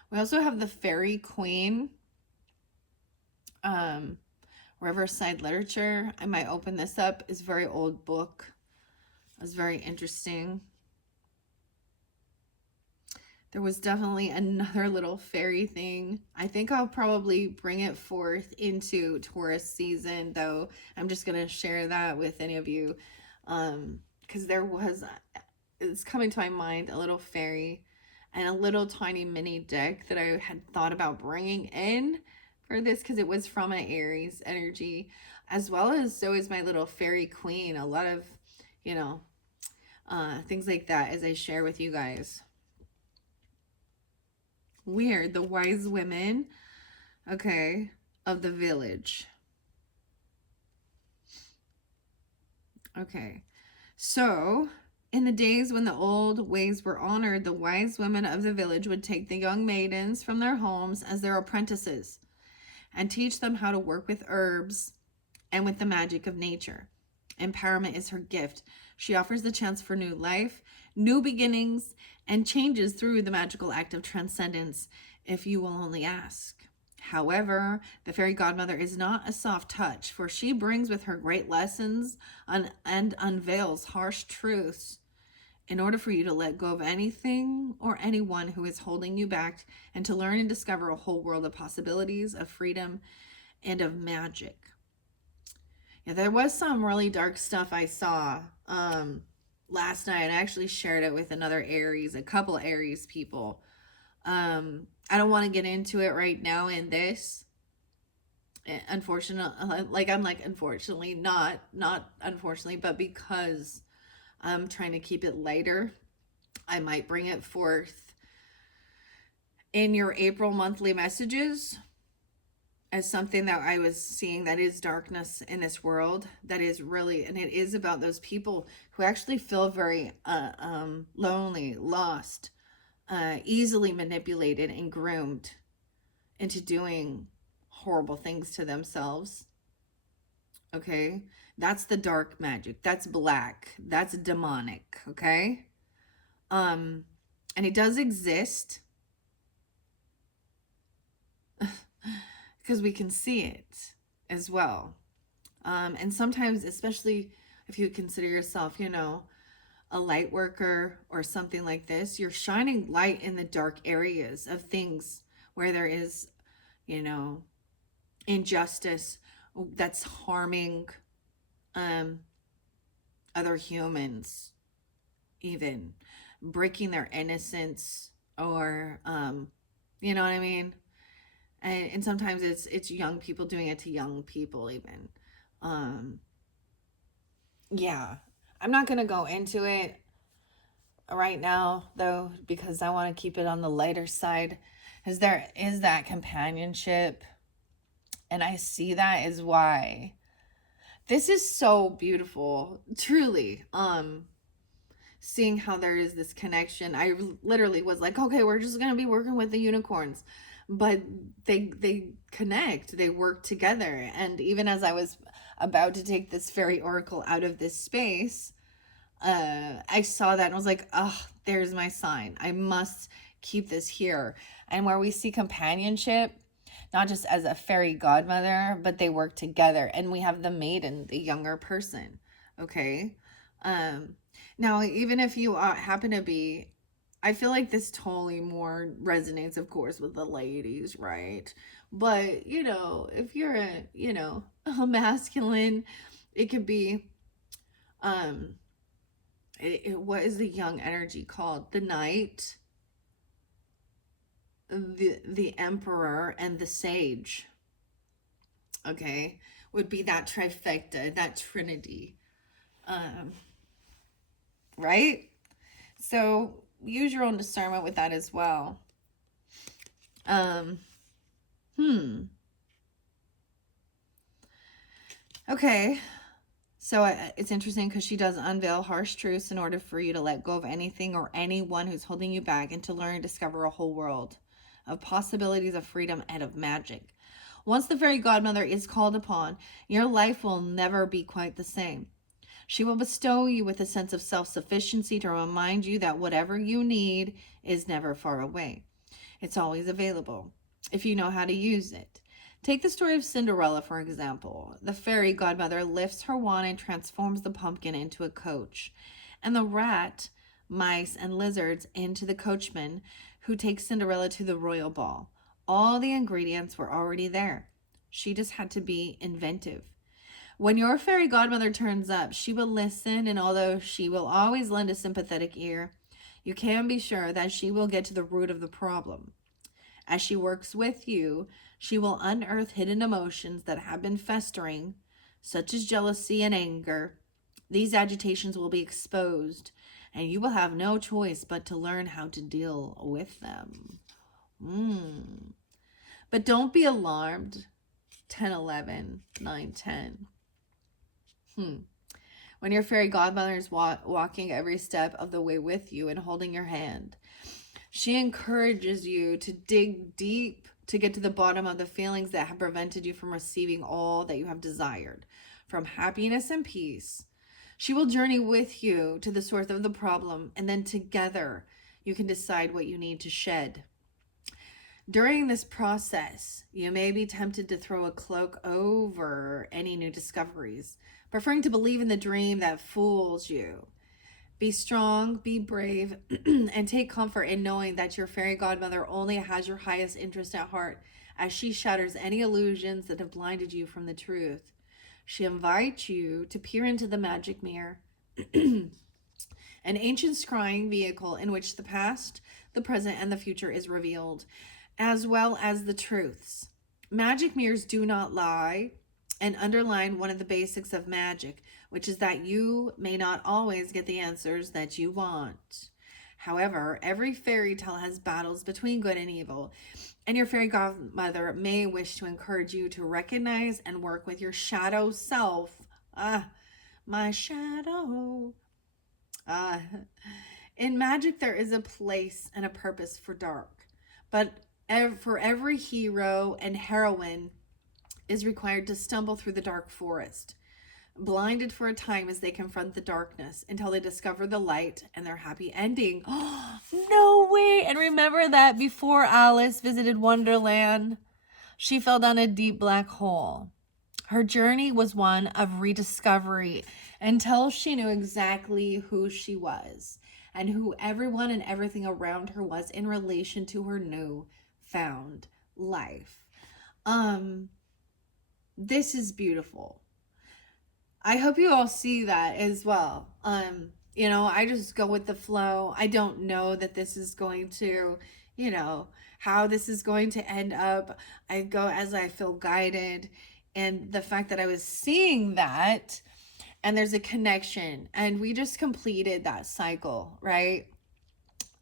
We also have the Fairy Queen, Riverside Literature. I might open this up. It's a very old book. It's very interesting. There was definitely another little fairy thing. I think I'll probably bring it forth into Taurus season, though. I'm just going to share that with any of you. Because there was, it's coming to my mind, a little fairy and a little tiny mini deck that I had thought about bringing in for this because it was from an Aries energy, as well as so is my little fairy queen. A lot of, you know, things like that as I share with you guys. Weird. The wise women, okay, of the village. Okay, so in the days when the old ways were honored, the wise women of the village would take the young maidens from their homes as their apprentices and teach them how to work with herbs and with the magic of nature. Empowerment is her gift. She offers the chance for new life, new beginnings, and changes through the magical act of transcendence if you will only ask. However, the fairy godmother is not a soft touch, for she brings with her great lessons and unveils harsh truths in order for you to let go of anything or anyone who is holding you back and to learn and discover a whole world of possibilities, of freedom, and of magic. Yeah, there was some really dark stuff I saw last night. I actually shared it with another Aries, a couple Aries people. I don't want to get into it right now in this. Unfortunately, not unfortunately, but because I'm trying to keep it lighter, I might bring it forth in your April monthly messages as something that I was seeing that is darkness in this world, that is really, and it is about those people who actually feel very lonely, lost, easily manipulated and groomed into doing horrible things to themselves. Okay, that's the dark magic. That's black. That's demonic. Okay, and it does exist because we can see it as well. And sometimes, especially if you consider yourself, you know, a light worker or something like this, you're shining light in the dark areas of things where there is, you know, injustice that's harming other humans, even breaking their innocence, or you know what I mean? And sometimes it's young people doing it to young people even. Um yeah. I'm not going to go into it right now though, because I want to keep it on the lighter side, because there is that companionship, and I see that is why this is so beautiful, truly. Seeing how there is this connection, I literally was like, okay, we're just gonna be working with the unicorns, but they connect, they work together. And even as I was about to take this fairy oracle out of this space, I saw that and was like, oh, there's my sign. I must keep this here. And where we see companionship, not just as a fairy godmother, but they work together. And we have the maiden, the younger person. Okay. Um, Now, even if you happen to be, I feel like this totally more resonates, of course, with the ladies, right? But, if you're a masculine, it could be, um, what is the young energy called? The knight, the emperor, and the sage. Okay, would be that trifecta, that trinity. Um, right? So use your own discernment with that as well. Um, Okay. So it's interesting because she does unveil harsh truths in order for you to let go of anything or anyone who's holding you back, and to learn and discover a whole world of possibilities, of freedom, and of magic. Once the fairy godmother is called upon, your life will never be quite the same. She will bestow you with a sense of self-sufficiency to remind you that whatever you need is never far away. It's always available if you know how to use it. Take the story of Cinderella, for example. The fairy godmother lifts her wand and transforms the pumpkin into a coach, and the rat, mice, and lizards into the coachman who takes Cinderella to the royal ball. All the ingredients were already there. She just had to be inventive. When your fairy godmother turns up, she will listen, and although she will always lend a sympathetic ear, you can be sure that she will get to the root of the problem. As she works with you, she will unearth hidden emotions that have been festering, such as jealousy and anger. These agitations will be exposed, and you will have no choice but to learn how to deal with them. But don't be alarmed. 10, 11, 9, 10. When your fairy godmother is walking every step of the way with you and holding your hand, she encourages you to dig deep to get to the bottom of the feelings that have prevented you from receiving all that you have desired, from happiness and peace. She will journey with you to the source of the problem, and then together you can decide what you need to shed. During this process, you may be tempted to throw a cloak over any new discoveries, preferring to believe in the dream that fools you. Be strong, be brave, and take comfort in knowing that your fairy godmother only has your highest interest at heart, as she shatters any illusions that have blinded you from the truth. She invites you to peer into the magic mirror, an ancient scrying vehicle in which the past, the present, and the future is revealed, as well as the truths. Magic mirrors do not lie, and underline one of the basics of magic, which is that you may not always get the answers that you want. However, every fairy tale has battles between good and evil, and your fairy godmother may wish to encourage you to recognize and work with your shadow self. My shadow. Ah, in magic, there is a place and a purpose for dark, but for every hero and heroine is required to stumble through the dark forest, blinded for a time as they confront the darkness until they discover the light and their happy ending. Oh, no way. And remember that before Alice visited Wonderland, she fell down a deep black hole. Her journey was one of rediscovery until she knew exactly who she was and who everyone and everything around her was in relation to her new found life. This is beautiful. I hope you all see that as well. You know, I just go with the flow. I don't know that this is going to, you know, how this is going to end up. I go as I feel guided. And the fact that I was seeing that, and there's a connection, and we just completed that cycle, right?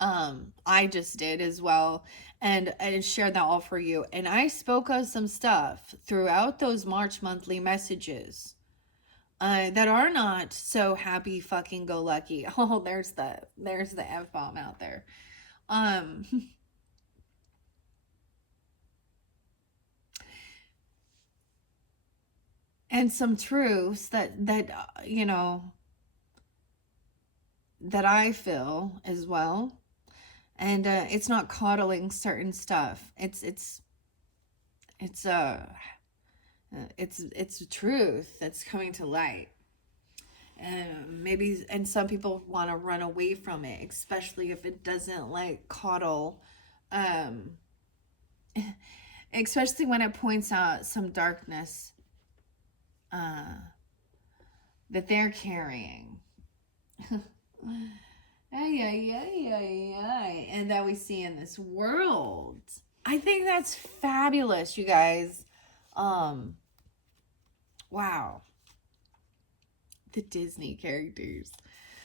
I just did as well, and shared that all for you. And I spoke of some stuff throughout those March monthly messages that are not so happy fucking go lucky. Oh, there's the F bomb out there. Um and some truths that you know, that I feel as well. And it's not coddling certain stuff. It's truth that's coming to light. And maybe, and some people want to run away from it, especially if it doesn't like coddle, um especially when it points out some darkness uh that they're carrying. Ay, ay, ay, ay, ay. And that we see in this world. I think that's fabulous, you guys. Um, wow. The Disney characters.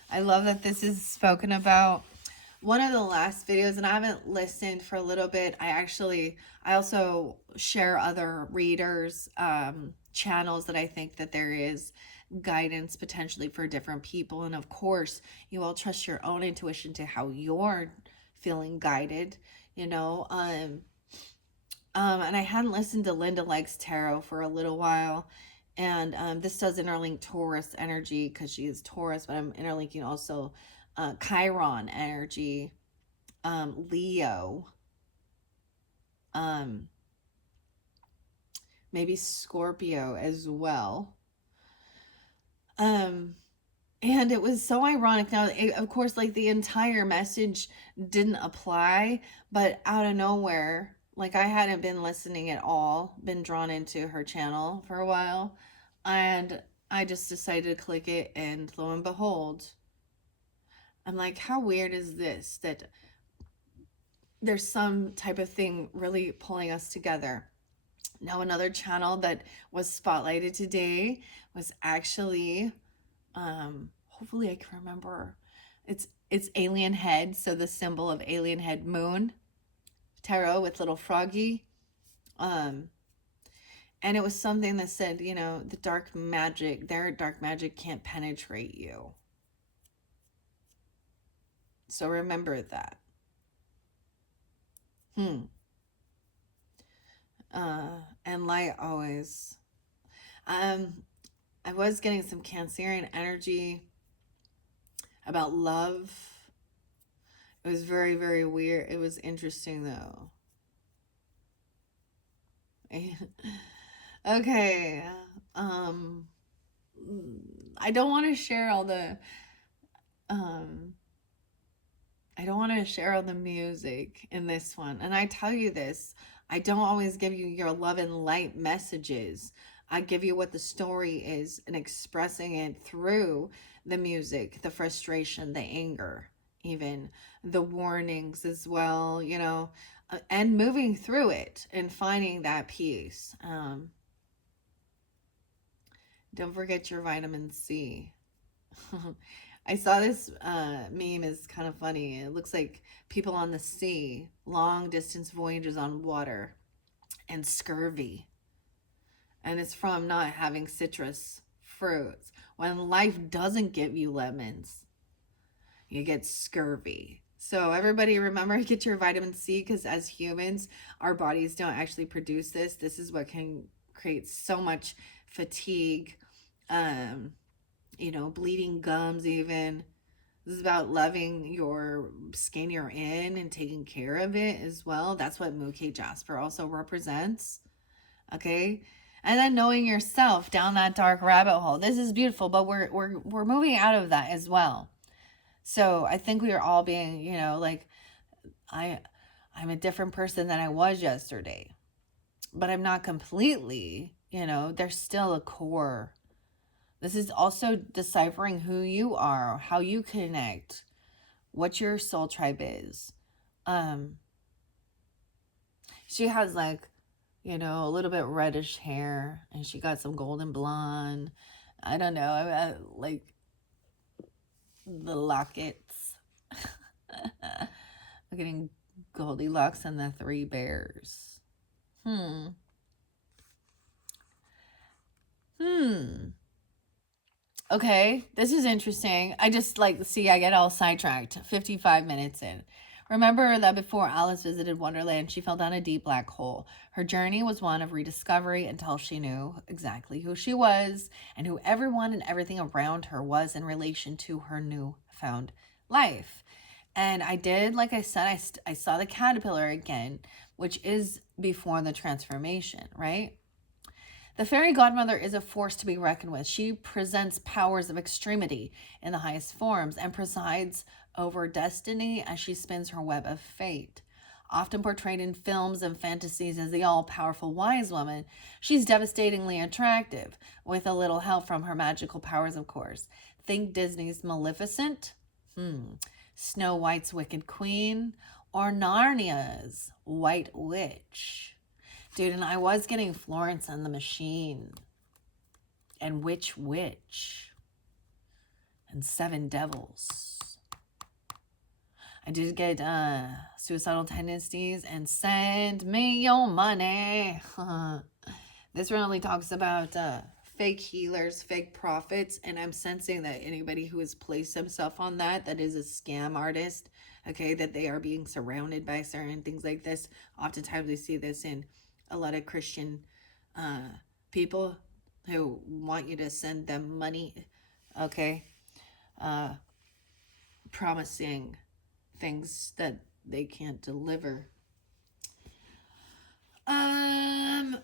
I love that this is spoken about. One of the last videos, and I haven't listened for a little bit. I also share other readers channels that I think that there is guidance potentially for different people. And of course, you all trust your own intuition to how you're feeling guided, you know. And I hadn't listened to Linda Likes Tarot for a little while. And this does interlink Taurus energy because she is Taurus, but I'm interlinking also Chiron energy, Leo, um, maybe Scorpio as well. Um, and it was so ironic. Now, of course, like the entire message didn't apply, but out of nowhere, like I hadn't been listening at all, been drawn into her channel for a while, and I just decided to click it, and lo and behold, I'm like, how weird is this that there's some type of thing really pulling us together. Now, another channel that was spotlighted today was actually, hopefully I can remember. It's Alien Head, so the symbol of Alien Head Moon tarot with little froggy. Um, and it was something that said, you know, the dark magic, their dark magic can't penetrate you. So remember that. Hmm. And light always. Um, I was getting some Cancerian energy about love. It was very, very weird. It was interesting though. Okay. Um, I don't want to share all the um I don't want to share all the music in this one. And I tell you this, I don't always give you your love and light messages. I give you what the story is and expressing it through the music, the frustration, the anger, even the warnings as well, you know, and moving through it and finding that peace. Don't forget your vitamin C. I saw this meme is kind of funny. It looks like people on the sea, long distance voyages on water, and scurvy. And it's from not having citrus fruits. When life doesn't give you lemons, you get scurvy. So everybody remember, get your vitamin C, because as humans, our bodies don't actually produce this. This is what can create so much fatigue, um, you know, bleeding gums even. This is about loving your skin you're in and taking care of it as well. That's what Mookie Jasper also represents. Okay. And then knowing yourself down that dark rabbit hole. This is beautiful, but we're moving out of that as well. So I think we are all being, you know, like I I'm a different person than I was yesterday. But I'm not completely, you know, there's still a core. This is also deciphering who you are, how you connect, what your soul tribe is. She has like, you know, a little bit reddish hair, and she got some golden blonde. I don't know. I like the lockets. I'm getting Goldilocks and the Three Bears. Okay, this is interesting. I just like, see, I get all sidetracked. 55 minutes in. Remember that before Alice visited Wonderland, she fell down a deep black hole. Her journey was one of rediscovery until she knew exactly who she was and who everyone and everything around her was in relation to her newfound life. And I did, like I said, I saw the caterpillar again, which is before the transformation, right? The fairy godmother is a force to be reckoned with. She presents powers of extremity in the highest forms and presides over destiny as she spins her web of fate. Often portrayed in films and fantasies as the all-powerful wise woman, she's devastatingly attractive, with a little help from her magical powers, of course. Think Disney's Maleficent, Snow White's Wicked Queen, or Narnia's White Witch. Dude, and I was getting Florence and the Machine and Witch, and Seven Devils. I did get Suicidal Tendencies and Send Me Your Money. This really talks about fake healers, fake prophets, and I'm sensing that anybody who has placed himself on that is a scam artist, okay, that they are being surrounded by certain things like this. Oftentimes we see this in a lot of Christian people who want you to send them money, okay, promising things that they can't deliver.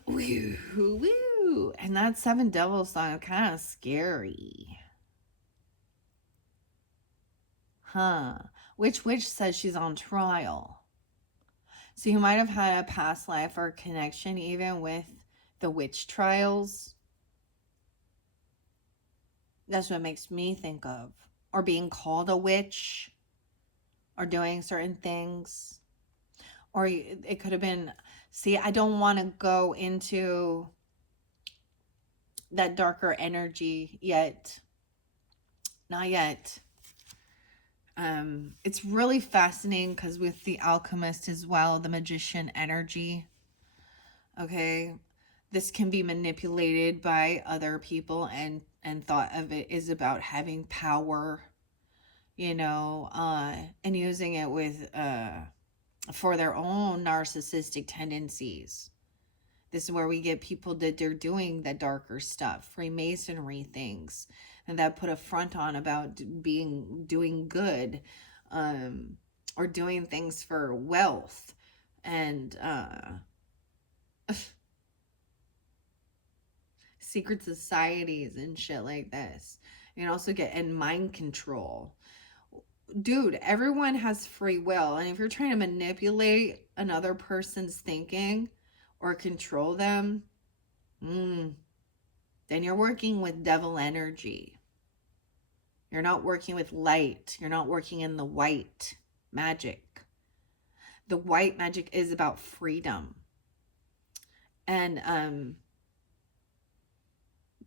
Woo. And that Seven Devils song, kind of scary. Which witch says she's on trial? So you might have had a past life or connection even with the witch trials. That's what makes me think of. Or being called a witch. Or doing certain things. Or it could have been... See, I don't want to go into that darker energy yet. Not yet. It's really fascinating because with the alchemist as well, the magician energy, okay, this can be manipulated by other people and thought of it is about having power, you know, and using it with for their own narcissistic tendencies. This is where we get people that they're doing the darker stuff, Freemasonry things, and that put a front on about doing good, or doing things for wealth, and secret societies and shit like this. You can also get in mind control. Dude, everyone has free will, and if you're trying to manipulate another person's thinking or control them, then you're working with devil energy. You're not working with light. You're not working in the white magic. The white magic is about freedom and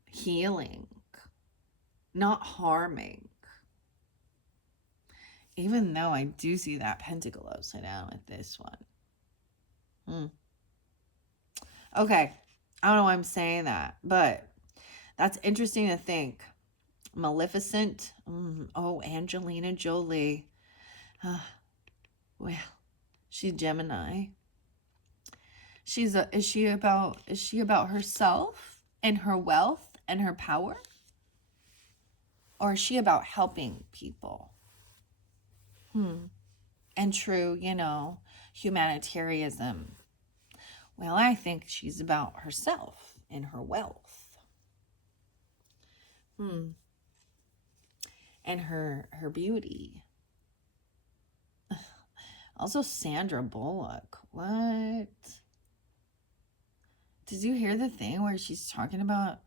healing, not harming. Even though I do see that pentacle upside down with this one. Okay, I don't know why I'm saying that, but that's interesting to think. Maleficent. Oh, Angelina Jolie. Well, she's Gemini. Is she about herself and her wealth and her power? Or is she about helping people? And true, you know, humanitarianism. Well, I think she's about herself and her wealth. And her beauty. Also, Sandra Bullock. What? Did you hear the thing where she's talking about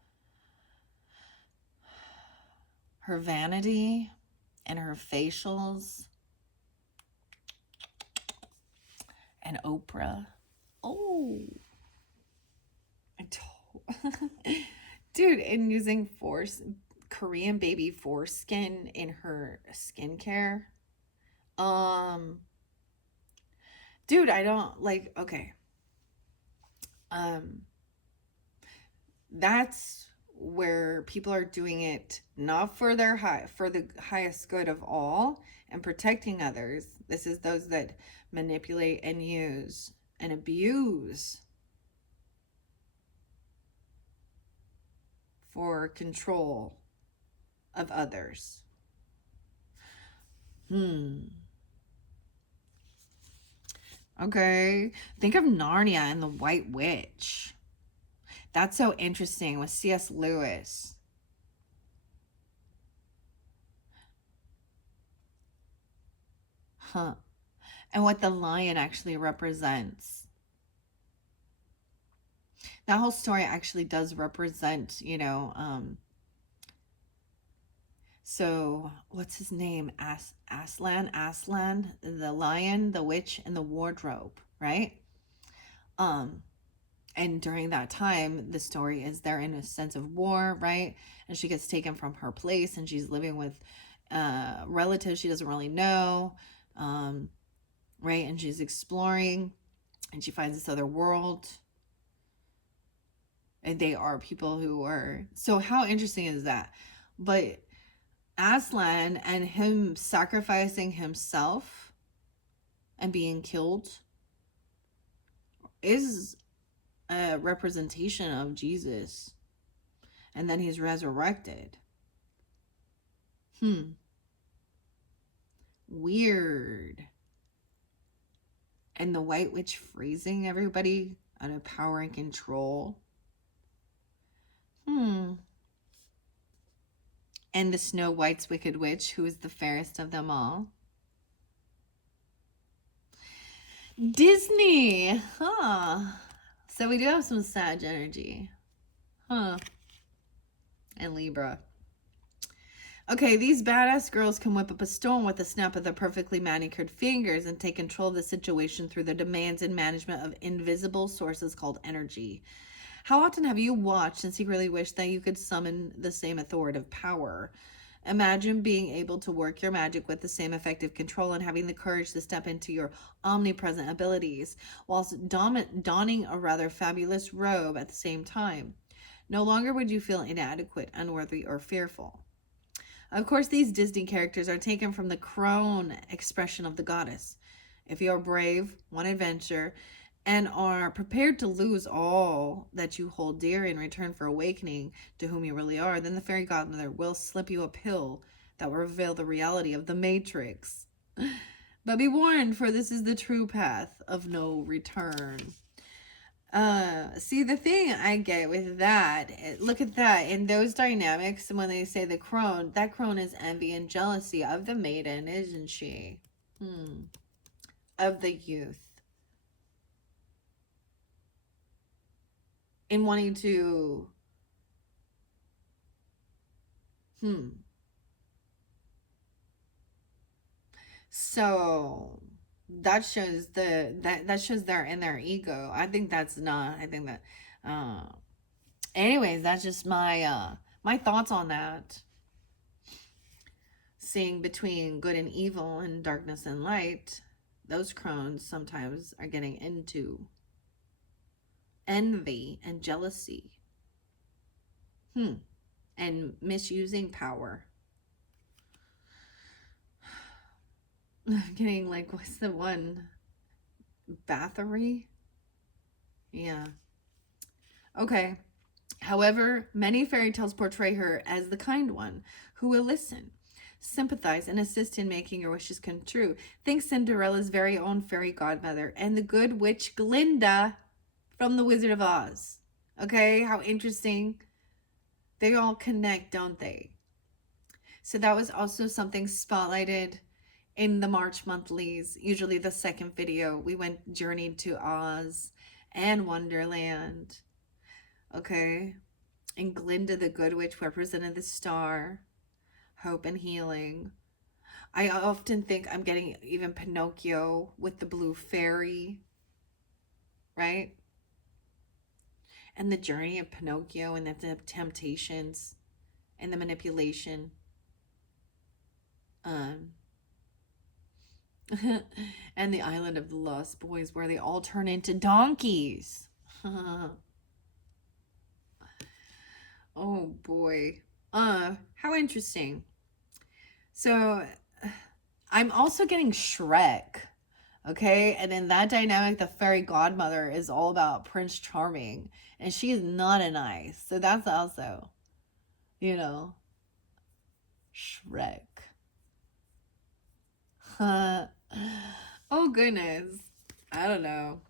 her vanity and her facials and Oprah. Oh, I told. Dude, and using Korean baby foreskin in her skincare. Um, dude, I don't like, okay. Um, that's where people are doing it not for for the highest good of all and protecting others. This is those that manipulate and use and abuse for control of others. Okay. Think of Narnia and the White Witch. That's so interesting with C.S. Lewis. Huh. And what the lion actually represents. That whole story actually does represent, so what's his name? Aslan, the lion, the witch, and the wardrobe, right? Um, and during that time, the story is they're in a sense of war, right? And she gets taken from her place and she's living with relatives she doesn't really know, right? And she's exploring and she finds this other world. And they are people who are, so how interesting is that? But Aslan and him sacrificing himself and being killed is a representation of Jesus. And then he's resurrected. Weird. And the White Witch freezing everybody out of power and control. And the Snow White's Wicked Witch, who is the fairest of them all. Disney. Huh. So we do have some Sag energy. Huh. And Libra. Okay, these badass girls can whip up a storm with a snap of their perfectly manicured fingers and take control of the situation through the demands and management of invisible sources called energy. How often have you watched and secretly wished that you could summon the same authoritative power? Imagine being able to work your magic with the same effective control and having the courage to step into your omnipresent abilities, whilst donning a rather fabulous robe at the same time. No longer would you feel inadequate, unworthy, or fearful. Of course, these Disney characters are taken from the crone expression of the goddess. If you are brave, want adventure, and are prepared to lose all that you hold dear in return for awakening to whom you really are, then the fairy godmother will slip you a pill that will reveal the reality of the Matrix. But be warned, for this is the true path of no return. See, the thing I get with that, look at that, in those dynamics, when they say the crone, that crone is envy and jealousy of the maiden, isn't she? Of the youth. In wanting to, so that shows that shows they're in their ego. I think that's not, I think that, anyways, that's just my, my thoughts on that. Seeing between good and evil and darkness and light, those crones sometimes are getting into envy and jealousy. And misusing power. I'm getting like, what's the one? Bathory? Yeah. Okay. However, many fairy tales portray her as the kind one who will listen, sympathize, and assist in making your wishes come true. Think Cinderella's very own fairy godmother and the good witch Glinda from The Wizard of Oz. Okay, how interesting. They all connect, don't they? So that was also something spotlighted in the March monthlies. Usually the second video, we journeyed to Oz and Wonderland. Okay. And Glinda the Good Witch represented the star. hope and healing. I often think I'm getting even Pinocchio with the blue fairy, right? And the journey of Pinocchio and the temptations and the manipulation. Um, and the island of the lost boys where they all turn into donkeys. Oh boy. How interesting. So I'm also getting Shrek. Okay, and in that dynamic, the fairy godmother is all about Prince Charming, and she is not a nice. So that's also, you know, Shrek. Oh goodness. I don't know.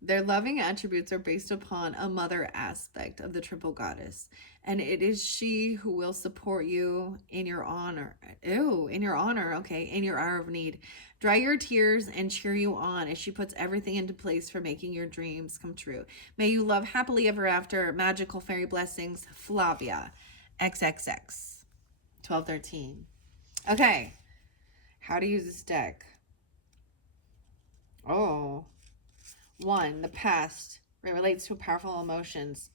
Their loving attributes are based upon a mother aspect of the triple goddess, and it is she who will support you in your honor. In your honor, okay, in your hour of need. Dry your tears and cheer you on as she puts everything into place for making your dreams come true. May you love happily ever after. Magical fairy blessings, Flavia. XXX. 1213. Okay, how to use this deck. Oh. 1, the past. It relates to powerful emotions.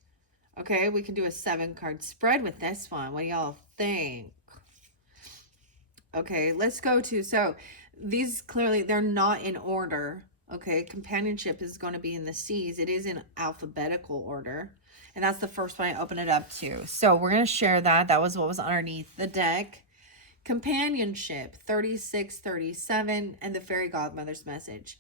Okay, we can do a 7-card spread with this one. What do y'all think? Okay, let's go to, so these clearly, they're not in order. Okay, companionship is going to be in the C's. It is in alphabetical order. And that's the first one I open it up to. So we're going to share that. That was what was underneath the deck. Companionship, 3637, and the fairy godmother's message.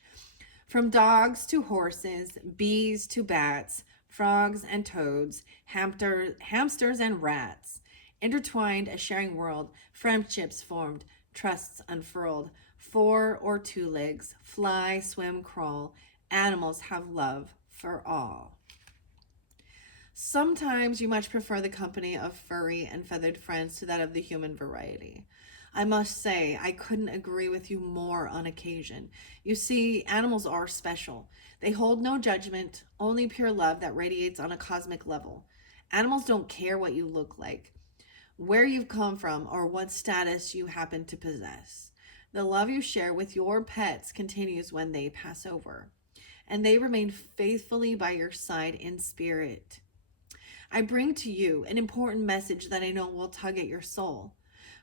From dogs to horses, bees to bats, frogs and toads, hamsters and rats. Intertwined, a sharing world, friendships formed, trusts unfurled. 4 or 2 legs, fly, swim, crawl. Animals have love for all. Sometimes you much prefer the company of furry and feathered friends to that of the human variety. I must say, I couldn't agree with you more on occasion. You see, animals are special. They hold no judgment, only pure love that radiates on a cosmic level. Animals don't care what you look like, where you've come from, or what status you happen to possess. The love you share with your pets continues when they pass over, and they remain faithfully by your side in spirit. I bring to you an important message that I know will tug at your soul.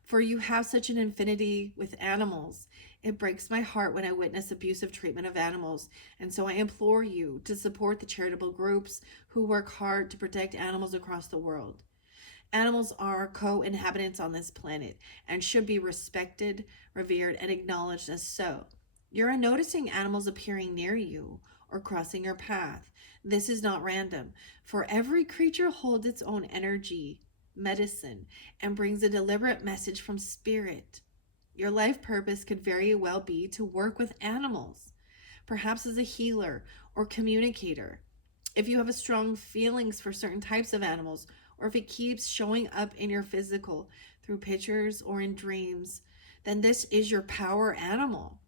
For you have such an affinity with animals. It breaks my heart when I witness abusive treatment of animals, and so I implore you to support the charitable groups who work hard to protect animals across the world. Animals are co-inhabitants on this planet and should be respected, revered, and acknowledged as so. You're noticing animals appearing near you or crossing your path. This is not random, for every creature holds its own energy, medicine, and brings a deliberate message from spirit. Your life purpose could very well be to work with animals, perhaps as a healer or communicator. If you have a strong feelings for certain types of animals, or if it keeps showing up in your physical through pictures or in dreams, then this is your power animal.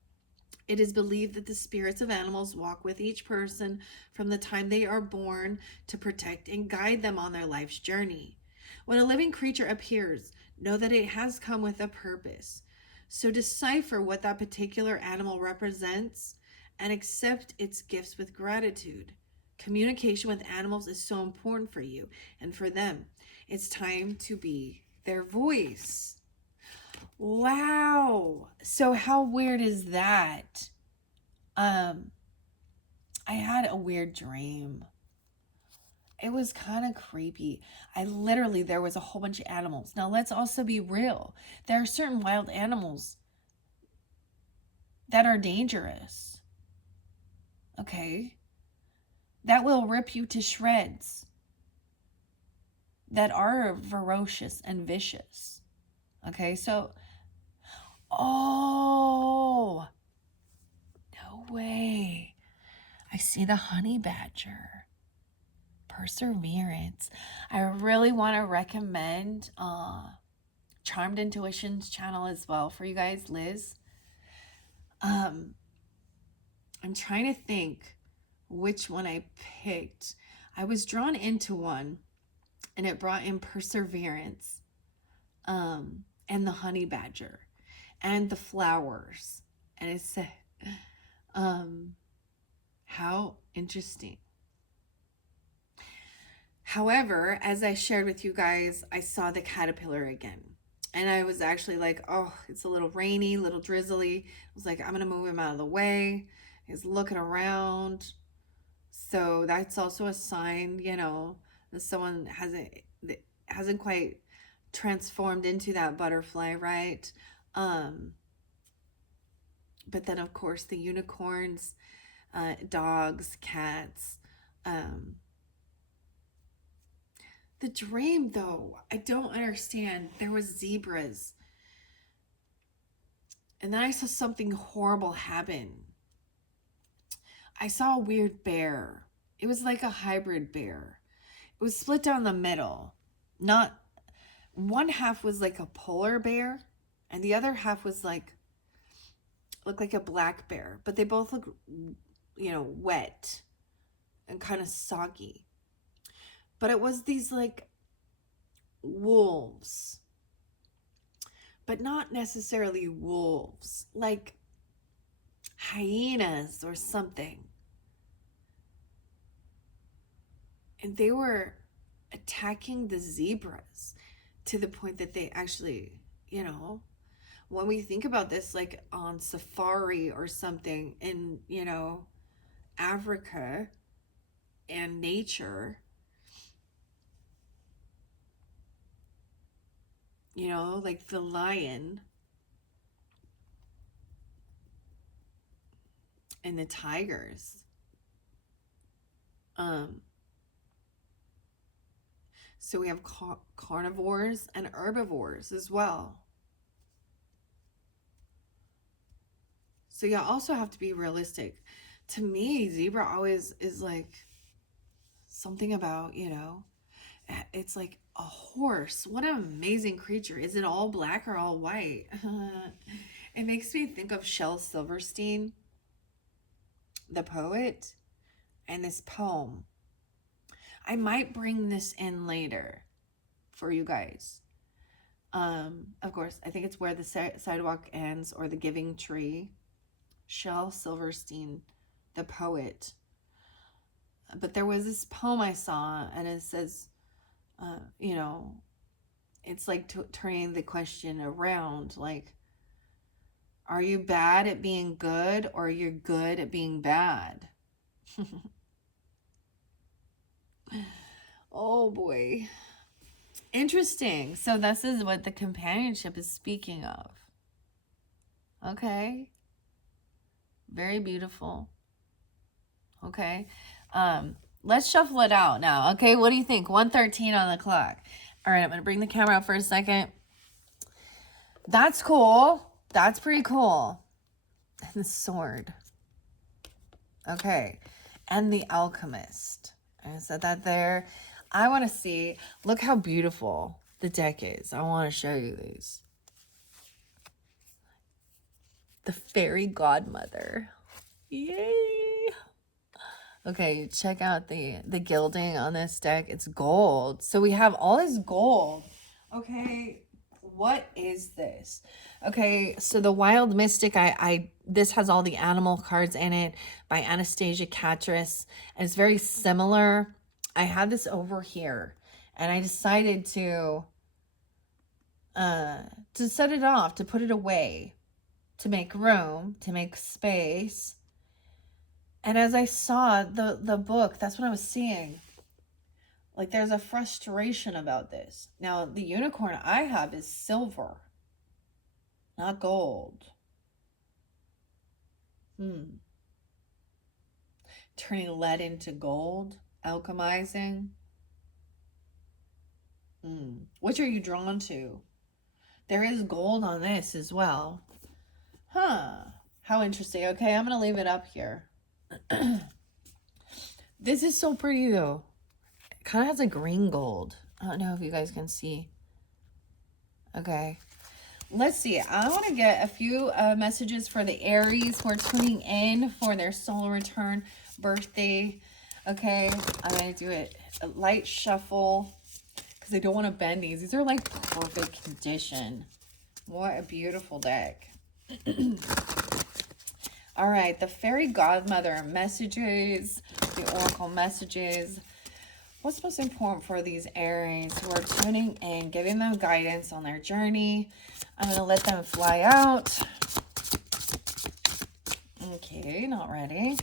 It is believed that the spirits of animals walk with each person from the time they are born to protect and guide them on their life's journey. When a living creature appears, know that it has come with a purpose. So decipher what that particular animal represents and accept its gifts with gratitude. Communication with animals is so important for you and for them. It's time to be their voice. Wow. So how weird is that? I had a weird dream. It was kind of creepy. There was a whole bunch of animals. Now, let's also be real. There are certain wild animals that are dangerous. Okay? That will rip you to shreds. That are ferocious and vicious. Okay? So, oh, no way. I see the honey badger. Perseverance. I really want to recommend Charmed Intuitions channel as well for you guys, Liz. I'm trying to think which one I picked. I was drawn into one And it brought in perseverance, and the honey badger and the flowers. And it said, how interesting. However, as I shared with you guys, I saw the caterpillar again. And I was actually like, oh, it's a little rainy, a little drizzly. I was like, I'm going to move him out of the way. He's looking around. So that's also a sign, you know, that someone hasn't quite transformed into that butterfly, right? But then, of course, the unicorns, dogs, cats. The dream, though, I don't understand. There was zebras. And then I saw something horrible happen. I saw a weird bear. It was like a hybrid bear. It was split down the middle. Not one half was like a polar bear, and the other half was like looked like a black bear. But they both look, you know, wet and kind of soggy. But it was these like wolves, but not necessarily wolves, like hyenas or something. And they were attacking the zebras to the point that they actually, you know, when we think about this, like on safari or something in, you know, Africa and nature, you know, like the lion and the tigers. So we have carnivores and herbivores as well. So you also have to be realistic. To me, zebra always is like something about, you know, it's like a horse. What an amazing creature. Is it all black or all white? It makes me think of Shel Silverstein, the poet, and this poem. I might bring this in later for you guys. Of course, I think it's Where the Sidewalk Ends or The Giving Tree. Shel Silverstein, the poet. But there was this poem I saw, and it says, you know, it's like turning the question around, like, are you bad at being good, or you're good at being bad? Oh boy. Interesting. So this is what the companionship is speaking of. Okay. Very beautiful. Okay. Let's shuffle it out now. Okay. What do you think? 1:13 on the clock. All right. I'm going to bring the camera out for a second. That's cool. That's pretty cool. And the sword. Okay. And the alchemist. I said that there. I want to see. Look how beautiful the deck is. I want to show you these. The fairy godmother. Yay. Okay, check out the gilding on this deck. It's gold. So we have all this gold. Okay, what is this? Okay, so the Wild Mystic, this has all the animal cards in it by Anastasia Catras. And it's very similar. I had this over here, and I decided to set it off, to put it away, to make room, to make space. And as I saw the book, that's what I was seeing. Like, there's a frustration about this. Now, the unicorn I have is silver, not gold. Turning lead into gold, alchemizing. Which are you drawn to? There is gold on this as well. Huh. How interesting. Okay, I'm going to leave it up here. This is so pretty, though. It kind of has a green gold. I don't know if you guys can see. Okay. Let's see. I want to get a few messages for the Aries who are tuning in for their solar return birthday. Okay. I'm going to do it. A light shuffle. because I don't want to bend these. These are like perfect condition. What a beautiful deck. All right, the fairy godmother messages, the oracle messages. What's most important for these Aries who are tuning in, giving them guidance on their journey? I'm going to let them fly out. Okay, not ready.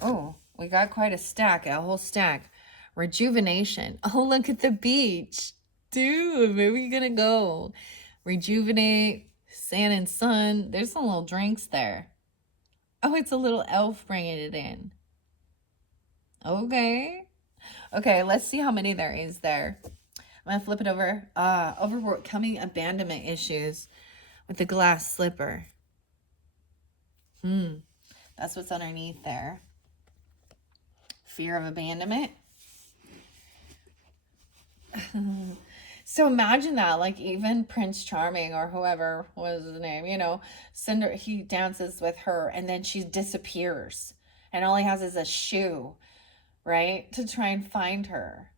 Oh, we got quite a stack, a whole stack. Rejuvenation. Oh, look at the beach. Dude, where are we going to go? Rejuvenate, sand and sun. There's some little drinks there. Oh, it's a little elf bringing it in. Okay. Okay, let's see how many there is there. I'm going to flip it over. Overcoming abandonment issues with the glass slipper. That's what's underneath there. Fear of abandonment. So imagine that, like even Prince Charming or whoever was his name, you know, Cinder, he dances with her and then she disappears and all he has is a shoe, right, to try and find her.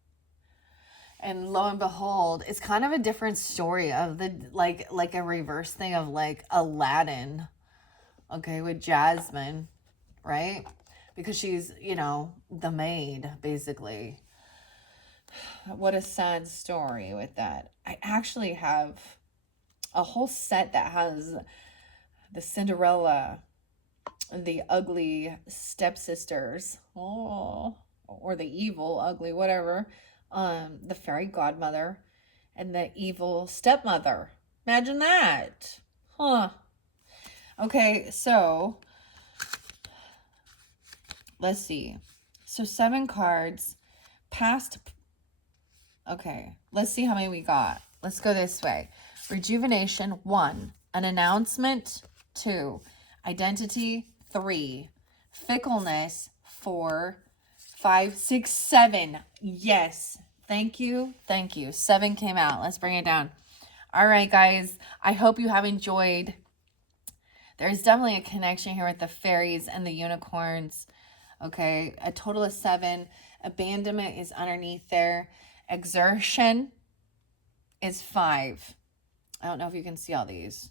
And lo and behold, it's kind of a different story of the like a reverse thing of like Aladdin, okay, with Jasmine, right? Because she's, you know, the maid, basically. What a sad story with that. I actually have a whole set that has the Cinderella, the ugly stepsisters, oh, or the evil, ugly, whatever, the fairy godmother, and the evil stepmother. Imagine that. Huh. Okay, so let's see. So 7 cards, past. Okay, let's see how many we got. Let's go this way. Rejuvenation, 1. An announcement, 2. Identity, 3. Fickleness, 4. 5, 6, 7. Yes. Thank you. Thank you. 7 came out. Let's bring it down. All right, guys. I hope you have enjoyed. There's definitely a connection here with the fairies and the unicorns. Okay, a total of 7. Abandonment is underneath there. Exertion is 5. I don't know if you can see all these.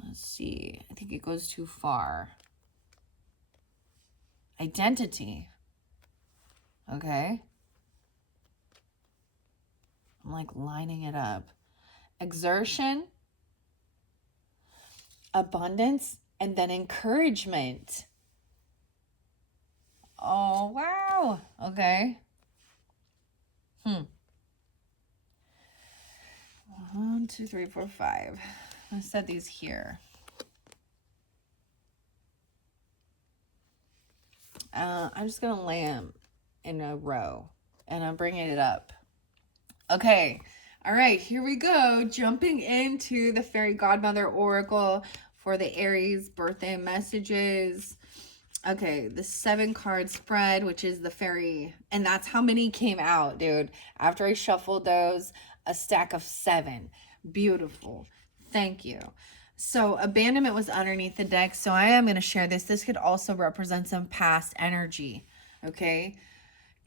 Let's see. I think it goes too far. Identity. Okay. I'm like lining it up. Exertion, abundance, and then encouragement. Oh, wow. Okay. 1, 2, 3, 4, 5. I set these here. I'm just going to lay them in a row and I'm bringing it up. Okay. All right, here we go. Jumping into the Fairy Godmother Oracle for the Aries birthday messages. Okay, the 7 card spread, which is the fairy, and that's how many came out, dude. After I shuffled those, a stack of 7. Beautiful. Thank you. So abandonment was underneath the deck, so I am going to share this. This could also represent some past energy, okay?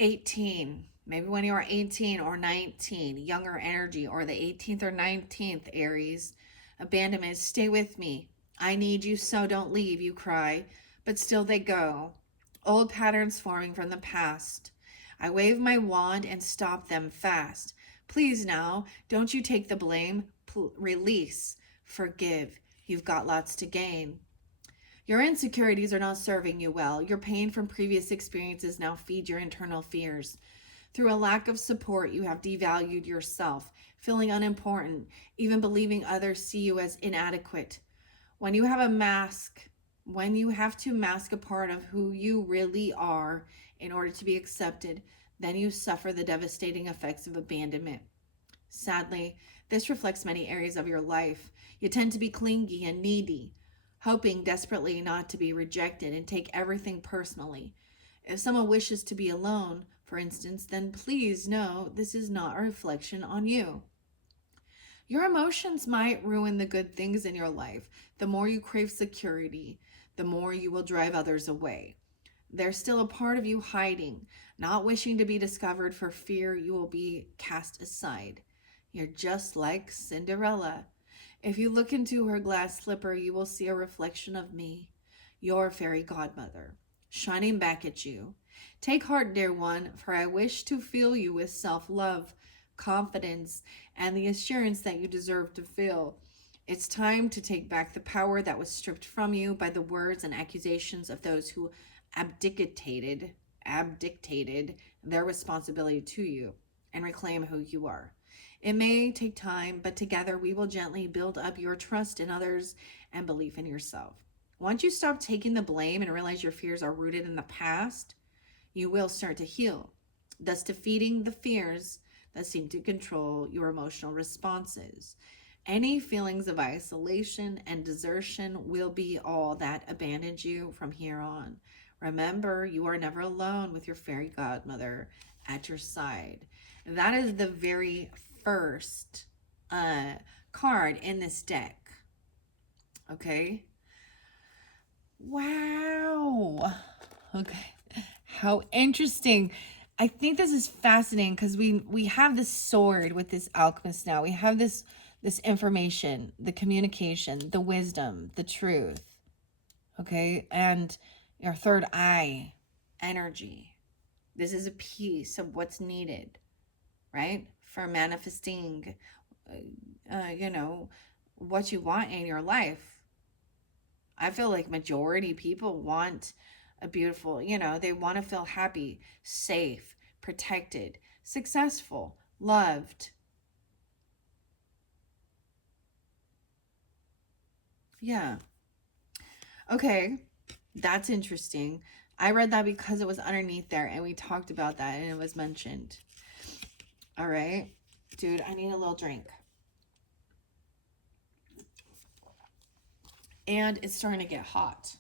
18, maybe when you were 18 or 19, younger energy, or the 18th or 19th, Aries. Abandonment, stay with me. I need you, so don't leave, you cry. But still they go. Old patterns forming from the past. I wave my wand and stop them fast. Please now, don't you take the blame. Release. Forgive. You've got lots to gain. Your insecurities are not serving you well. Your pain from previous experiences now feed your internal fears. Through a lack of support, you have devalued yourself, feeling unimportant, even believing others see you as inadequate. When you have to mask a part of who you really are in order to be accepted, then you suffer the devastating effects of abandonment. Sadly, this reflects many areas of your life. You tend to be clingy and needy, hoping desperately not to be rejected and take everything personally. If someone wishes to be alone, for instance, then please know this is not a reflection on you. Your emotions might ruin the good things in your life. The more you crave security, the more you will drive others away. There's still a part of you hiding, not wishing to be discovered for fear you will be cast aside. You're just like Cinderella. If you look into her glass slipper, you will see a reflection of me, your fairy godmother, shining back at you. Take heart, dear one, for I wish to fill you with self-love, confidence, and the assurance that you deserve to feel. It's time to take back the power that was stripped from you by the words and accusations of those who abdicated their responsibility to you, and reclaim who you are. It may take time, but together we will gently build up your trust in others and belief in yourself. Once you stop taking the blame and realize your fears are rooted in the past, you will start to heal, thus defeating the fears that seem to control your emotional responses. Any feelings of isolation and desertion will be all that abandons you from here on. Remember, you are never alone with your fairy godmother at your side. That is the very first card in this deck. Okay. Wow. Okay. How interesting. I think this is fascinating because we have this sword with this alchemist now. We have this information, the communication, the wisdom, the truth. Okay? And your third eye, energy. This is a piece of what's needed, right? For manifesting, what you want in your life. I feel like majority people want a beautiful, they want to feel happy, safe, protected, successful, loved. Yeah. Okay. That's interesting. I read that because it was underneath there and we talked about that and it was mentioned. All right. Dude, I need a little drink. And it's starting to get hot.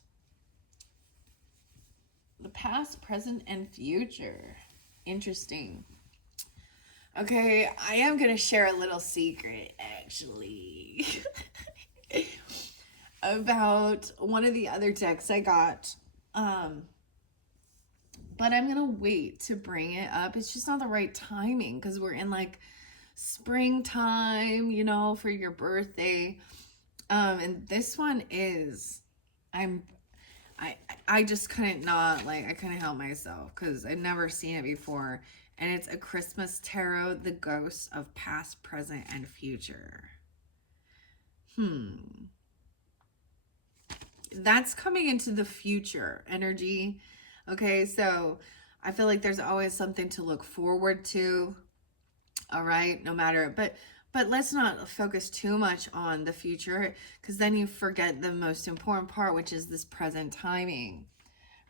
The past, present, and future. Interesting. Okay, I am going to share a little secret, actually, about one of the other decks I got. But I'm going to wait to bring it up. It's just not the right timing because we're in like springtime, for your birthday. And this one is, I just couldn't I couldn't help myself because I'd never seen it before. And it's a Christmas tarot, the ghosts of past, present, and future. That's coming into the future energy. Okay, so I feel like there's always something to look forward to. All right, no matter, but let's not focus too much on the future because then you forget the most important part, which is this present timing,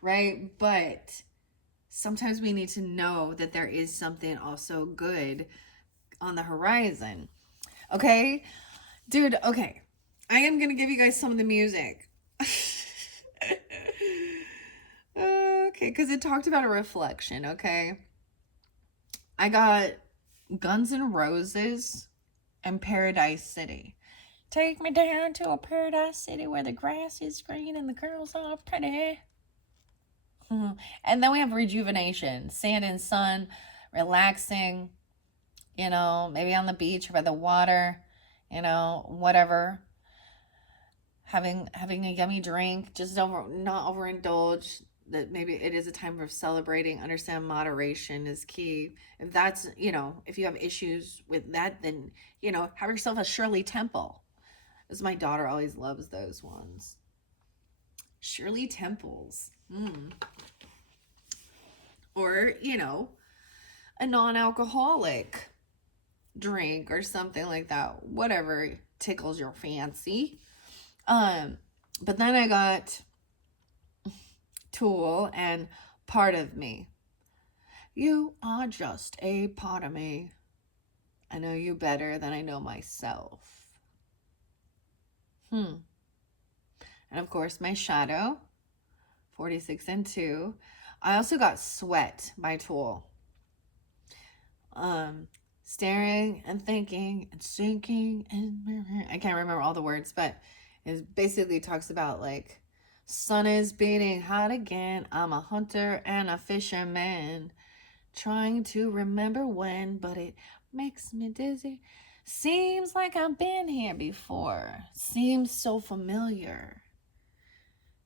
right? But sometimes we need to know that there is something also good on the horizon. Okay, dude, okay. I am going to give you guys some of the music. Okay, because it talked about a reflection, okay? I got Guns N' Roses and Paradise City. Take me down to a paradise city where the grass is green and the girls are pretty. And then we have Rejuvenation, sand and sun, relaxing, maybe on the beach or by the water, whatever. Having a yummy drink, just not overindulge. That maybe it is a time of celebrating. Understand moderation is key. If that's, if you have issues with that, then, have yourself a Shirley Temple. As my daughter always loves those ones. Shirley Temples. Or, a non-alcoholic drink or something like that. Whatever tickles your fancy. But then I got Tool and Part of Me. You are just a part of me. I know you better than I know myself. And of course, my Shadow, 46 and 2. I also got Sweat by Tool. Staring and thinking and sinking and I can't remember all the words, but it basically talks about like Sun is beating hot again. I'm a hunter and a fisherman. Trying to remember when, but it makes me dizzy. Seems like I've been here before. Seems so familiar.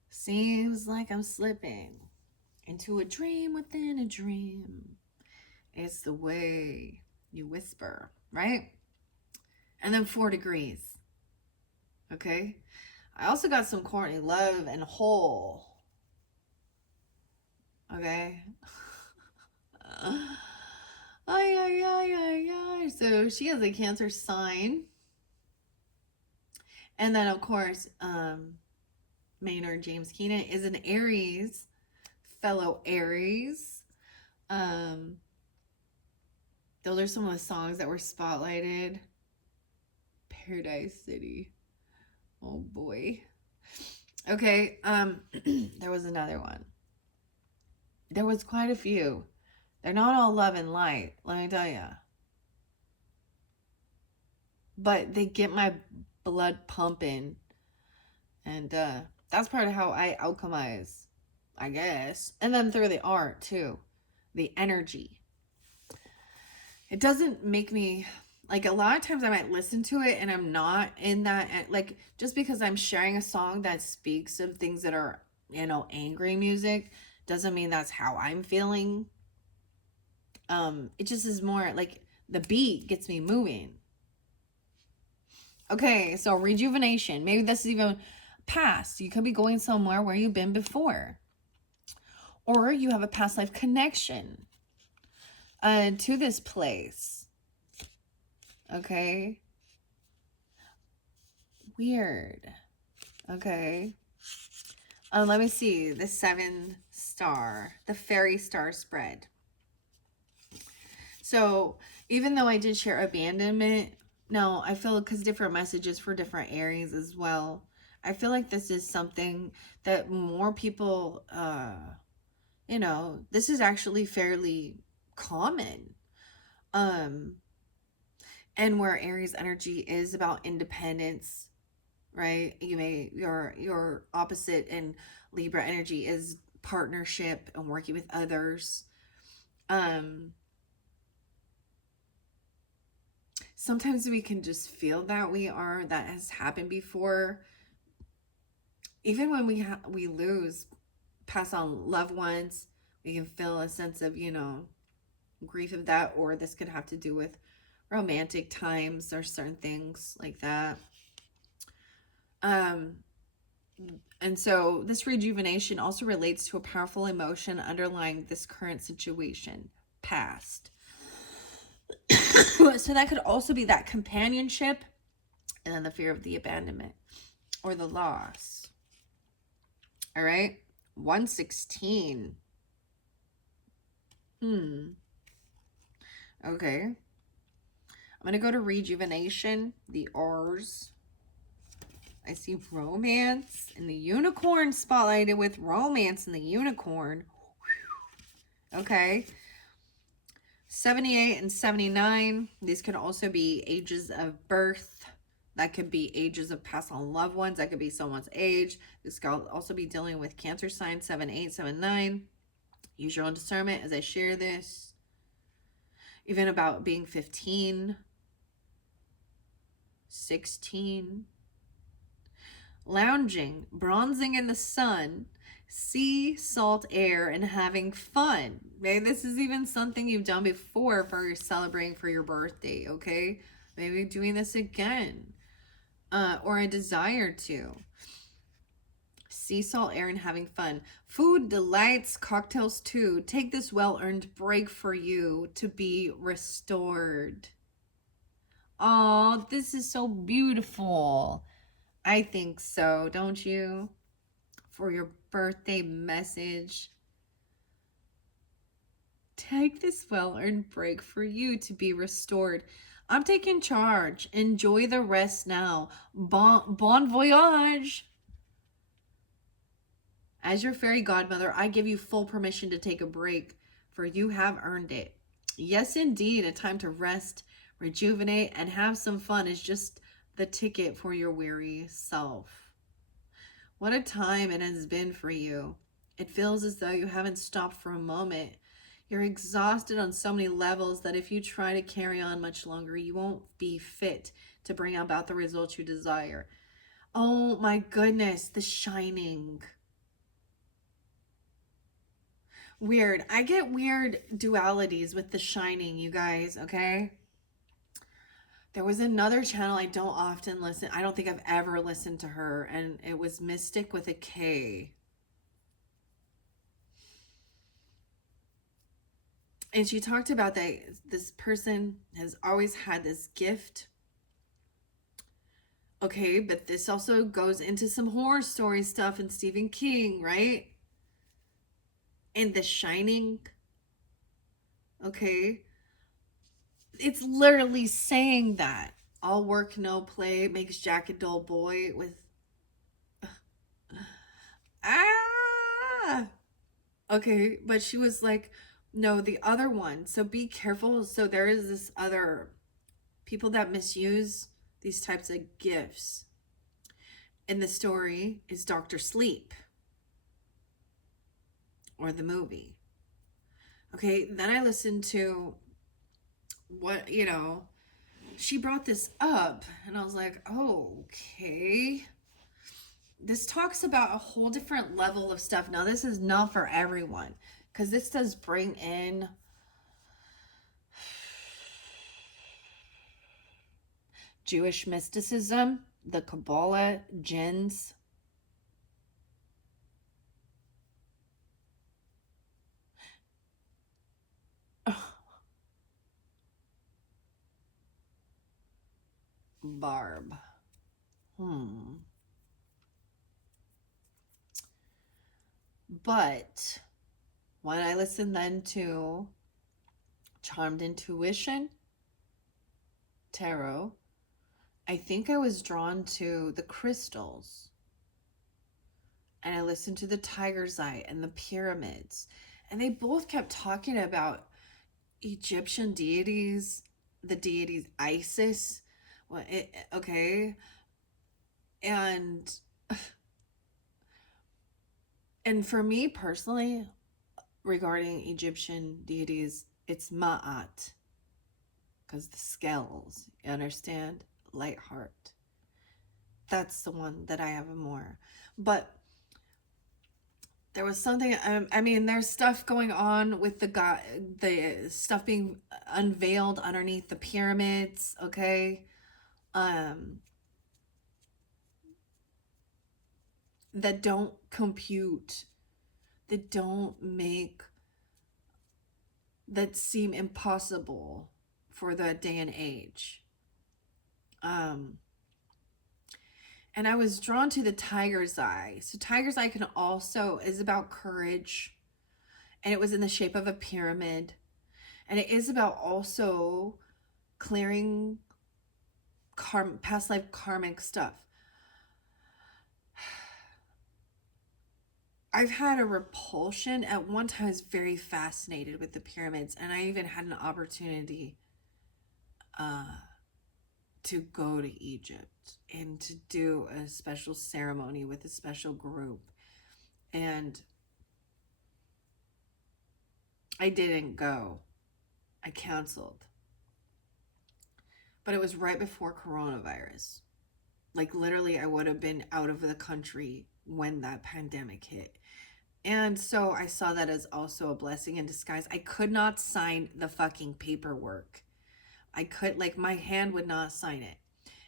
Seems like I'm slipping into a dream within a dream. It's the way you whisper, right? And then 4 degrees. Okay? I also got some Courtney Love and Hole. Okay? Ay, ay, ay, ay, ay. So she has a Cancer sign. And then, of course, Maynard James Keenan is an Aries, fellow Aries. Those are some of the songs that were spotlighted. Paradise City. Oh boy. Okay, there was another one. There was quite a few. They're not all love and light, let me tell you. But they get my blood pumping. And that's part of how I alchemize, I guess. And then through the art, too. The energy. It doesn't make me... Like, a lot of times I might listen to it and I'm not in that... Like, just because I'm sharing a song that speaks of things that are, you know, angry music, doesn't mean that's how I'm feeling. It just is more like the beat gets me moving. Okay, so rejuvenation. Maybe this is even past. You could be going somewhere where you've been before. Or you have a past life connection to this place. Okay. Weird. Okay. Let me see. The 7-star. The fairy star spread. So, even though I did share abandonment, no, I feel because different messages for different Aries as well. I feel like this is something that more people, you know, this is actually fairly common. And where Aries energy is about independence, right? Your opposite in Libra energy is partnership and working with others. Sometimes we can just feel that has happened before. Even when we lose, pass on loved ones, we can feel a sense of, you know, grief of that, or this could have to do with romantic times or certain things like that. And so this rejuvenation also relates to a powerful emotion underlying this current situation, past. So that could also be that companionship and then the fear of the abandonment or the loss. All right. 116. Okay. I'm going to go to rejuvenation, the R's. I see romance and the unicorn spotlighted with romance and the unicorn. Okay. 78 and 79. These could also be ages of birth. That could be ages of passed on loved ones. That could be someone's age. This could also be dealing with Cancer sign 78, 79. Use your own discernment as I share this. Even about being 15, 16. Lounging, bronzing in the sun, sea, salt air, and having fun. Maybe this is even something you've done before for celebrating for your birthday, okay? Maybe doing this again. Or a desire to. Sea, salt, air, and having fun. Food, delights, cocktails too. Take this well-earned break for you to be restored. Oh, this is so beautiful. I think so, don't you? For your birthday message. Take this well-earned break for you to be restored. I'm taking charge. Enjoy the rest now. Bon voyage. As your fairy godmother, I give you full permission to take a break, for you have earned it. Yes, indeed, a time to rest, rejuvenate, and have some fun is just the ticket for your weary self. What a time it has been for you. It feels as though you haven't stopped for a moment. You're exhausted on so many levels that if you try to carry on much longer, you won't be fit to bring about the results you desire. Oh my goodness, The Shining. Weird. I get weird dualities with The Shining, you guys, okay? There was another channel I don't often listen. I don't think I've ever listened to her, and it was Mystic with a K. And she talked about that this person has always had this gift. Okay, but this also goes into some horror story stuff and Stephen King, right? And The Shining. Okay. It's literally saying that. All work, no play makes Jack a dull boy with... Ah! Okay, but she was like, no, the other one. So be careful. So there is this other people that misuse these types of gifts. In the story is Dr. Sleep, or the movie. Okay, then I listened to what, she brought this up, and I was like, oh, okay. This talks about a whole different level of stuff. Now, this is not for everyone, because this does bring in Jewish mysticism, the Kabbalah, jinns. Barb. But when I listened then to Charmed Intuition, Tarot, I think I was drawn to the crystals. And I listened to the Tiger's Eye and the pyramids. And they both kept talking about Egyptian deities, the deities Isis. Okay. And for me personally, regarding Egyptian deities, it's Ma'at. Because the scales, you understand? Light heart. That's the one that I have more. But there was something, I mean, there's stuff going on with the stuff being unveiled underneath the pyramids, okay? That don't compute, that don't make, that seem impossible for the day and age. And I was drawn to the Tiger's Eye. So Tiger's Eye is about courage. And it was in the shape of a pyramid. And it is about also clearing past life karmic stuff. I've had a repulsion. At one time I was very fascinated with the pyramids. And I even had an opportunity to go to Egypt and to do a special ceremony with a special group. And I didn't go. I canceled. But it was right before coronavirus. Like literally I would have been out of the country when that pandemic hit. And so I saw that as also a blessing in disguise. I could not sign the fucking paperwork. My hand would not sign it.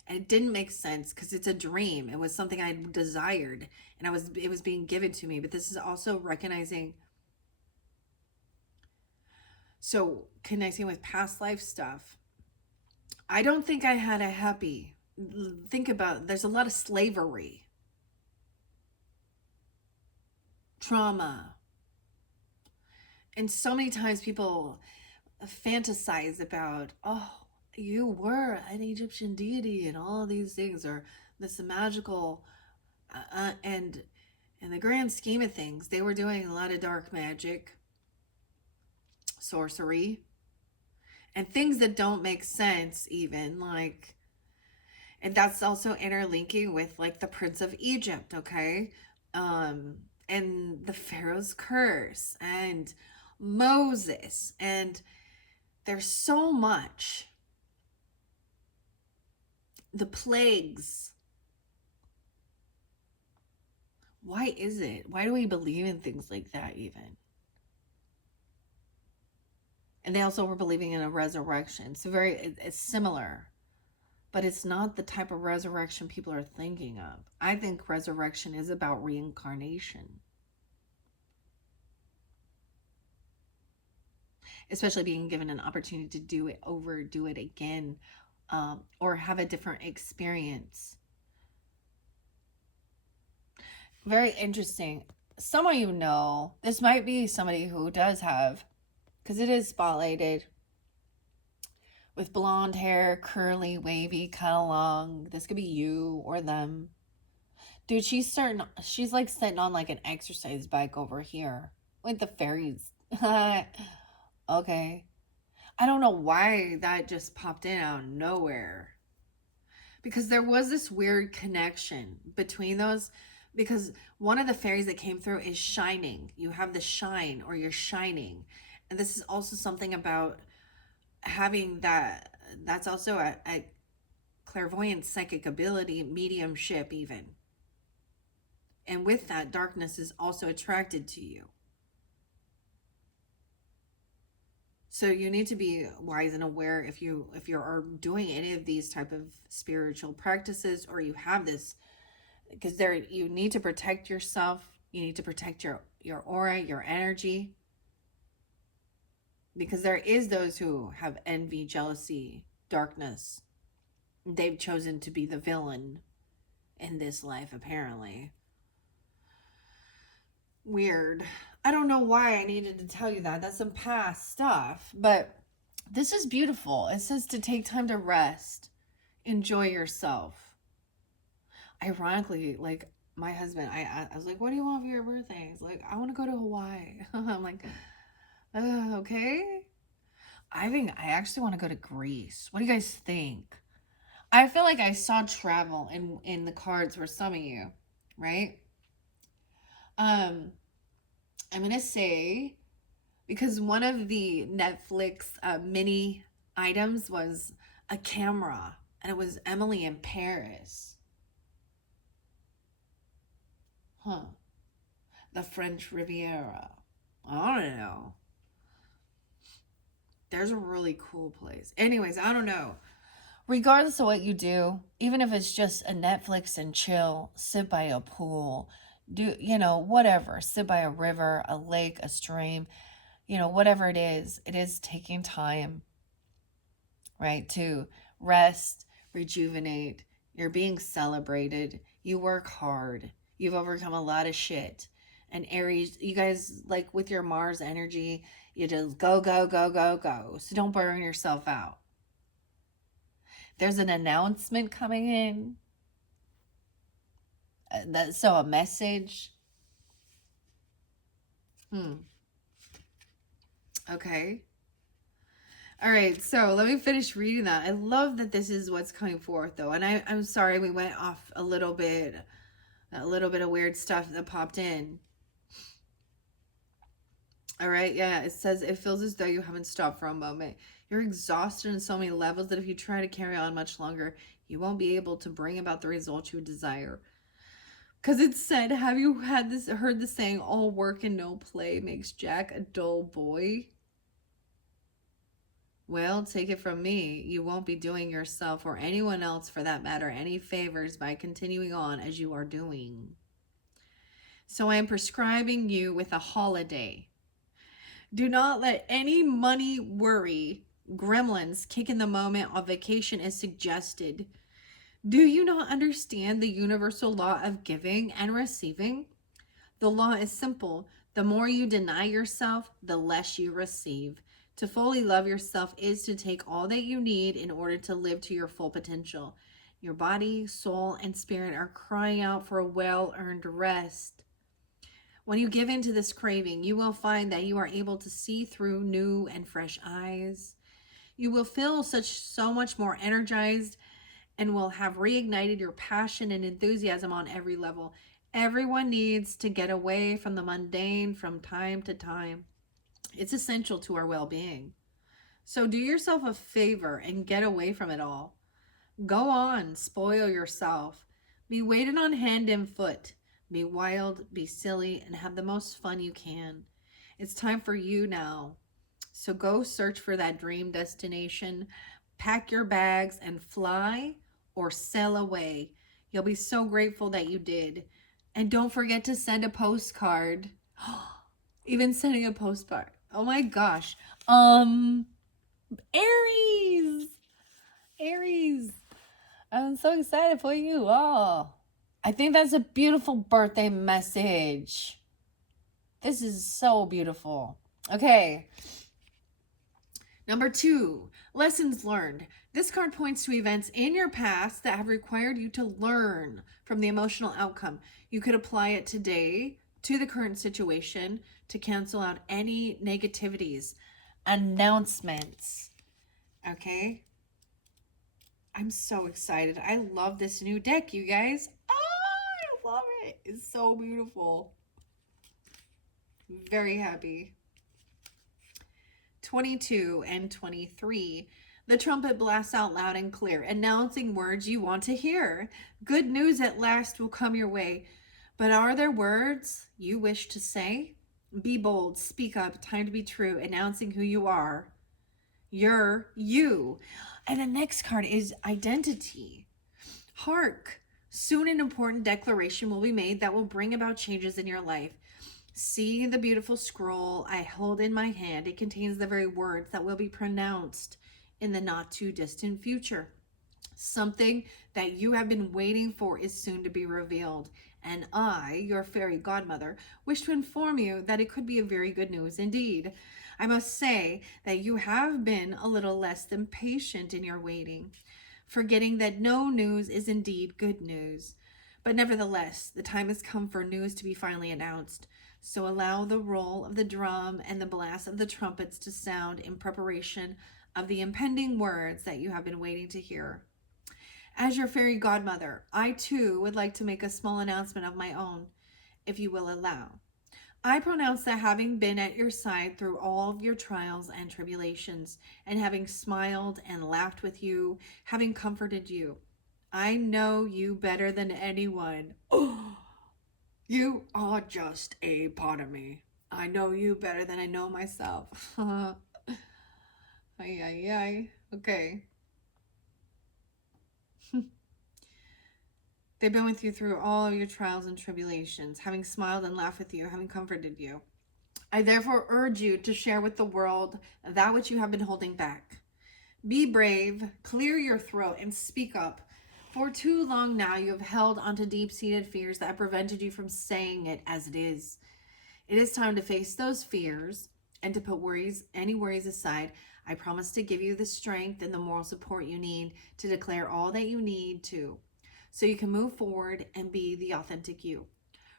And it didn't make sense because it's a dream. It was something I desired and it was being given to me. But this is also recognizing, so connecting with past life stuff. I don't think I had a happy, think about it, there's a lot of slavery, trauma. And so many times people fantasize about, oh, you were an Egyptian deity and all of these things, or this magical, and in the grand scheme of things, they were doing a lot of dark magic, sorcery, and things that don't make sense even, like, And that's also interlinking with like the Prince of Egypt, okay? Um, and the Pharaoh's curse and Moses. And there's so much. The plagues. Why is it? Why do we believe in things like that even? And they also were believing in a resurrection. So it's similar, but it's not the type of resurrection people are thinking of. I think resurrection is about reincarnation, especially being given an opportunity to do it over, do it again, or have a different experience. Very interesting. Some of you know, this might be somebody who does have, because it is spotlighted, with blonde hair, curly, wavy, kind of long. This could be you or them. Dude, she's like sitting on like an exercise bike over here with the fairies. Okay. I don't know why that just popped in out of nowhere. Because there was this weird connection between those. Because one of the fairies that came through is shining. You have the shine, or you're shining. And this is also something about having that. That's also a clairvoyant psychic ability, mediumship even. And with that, darkness is also attracted to you. So you need to be wise and aware if you are doing any of these type of spiritual practices, or you have this, because there you need to protect yourself. You need to protect your aura, your energy, because there is those who have envy, jealousy, darkness. They've chosen to be the villain in this life, apparently. Weird. I don't know why I needed to tell you that. That's some past stuff. But this is beautiful. It says to take time to rest, enjoy yourself. Ironically, like my husband, I was like, what do you want for your birthday? He's like, I want to go to Hawaii. I'm like, okay. I think I actually want to go to Greece. What do you guys think? I feel like I saw travel in the cards for some of you, right? I'm gonna say, because one of the Netflix mini items was a camera, and it was Emily in Paris. Huh. The French Riviera. I don't know. There's a really cool place. Anyways, I don't know. Regardless of what you do, even if it's just a Netflix and chill, sit by a pool, do, whatever, sit by a river, a lake, a stream, whatever it is taking time, right, to rest, rejuvenate. You're being celebrated. You work hard. You've overcome a lot of shit. And Aries, you guys, like with your Mars energy, you just go, go, go, go, go. So don't burn yourself out. There's an announcement coming in. So a message. Okay. All right, so let me finish reading that. I love that this is what's coming forth, though. And I'm sorry we went off a little bit of weird stuff that popped in. All right, yeah, it says it feels as though you haven't stopped for a moment. You're exhausted on so many levels that if you try to carry on much longer, you won't be able to bring about the results you desire. Because it said, have you heard the saying, all work and no play makes Jack a dull boy? Well, take it from me, you won't be doing yourself, or anyone else for that matter, any favors by continuing on as you are doing. So I am prescribing you with a holiday. Do not let any money worry, gremlins kick in the moment a vacation is suggested. Do you not understand the universal law of giving and receiving? The law is simple. The more you deny yourself, the less you receive. To fully love yourself is to take all that you need in order to live to your full potential. Your body, soul, and spirit are crying out for a well-earned rest. When you give in to this craving, you will find that you are able to see through new and fresh eyes. You will feel so much more energized and will have reignited your passion and enthusiasm on every level. Everyone needs to get away from the mundane from time to time. It's essential to our well-being. So do yourself a favor and get away from it all. Go on, spoil yourself. Be waited on hand and foot. Be wild, be silly, and have the most fun you can. It's time for you now. So go search for that dream destination. Pack your bags and fly or sail away. You'll be so grateful that you did. And don't forget to send a postcard. Even sending a postcard. Oh my gosh. Aries. Aries. I'm so excited for you all. I think that's a beautiful birthday message. This is so beautiful. Okay. Number 2, lessons learned. This card points to events in your past that have required you to learn from the emotional outcome. You could apply it today to the current situation to cancel out any negativities. Announcements. Okay. I'm so excited. I love this new deck, you guys. Oh, I love it. It's so beautiful. Very happy. 22 and 23. The trumpet blasts out loud and clear, announcing words you want to hear. Good news at last will come your way. But are there words you wish to say? Be bold, speak up, time to be true, announcing who you are. You're you. And the next card is identity. Hark! Soon an important declaration will be made that will bring about changes in your life. See the beautiful scroll I hold in my hand. It contains the very words that will be pronounced in the not too distant future. Something that you have been waiting for is soon to be revealed. And I, your fairy godmother, wish to inform you that it could be a very good news indeed. I must say that you have been a little less than patient in your waiting, forgetting that no news is indeed good news. But nevertheless, the time has come for news to be finally announced. So allow the roll of the drum and the blast of the trumpets to sound in preparation of the impending words that you have been waiting to hear. As your fairy godmother, I too would like to make a small announcement of my own, if you will allow. I pronounce that having been at your side through all of your trials and tribulations, and having smiled and laughed with you, having comforted you, I know you better than anyone. Oh, you are just a part of me. I know you better than I know myself. Ay, ay, ay. Okay. They've been with you through all of your trials and tribulations, having smiled and laughed with you, having comforted you. I therefore urge you to share with the world that which you have been holding back. Be brave, clear your throat, and speak up. For too long now you have held onto deep-seated fears that have prevented you from saying it as it is. It is time to face those fears and to put any worries aside. I promise to give you the strength and the moral support you need to declare all that you need to, so you can move forward and be the authentic you.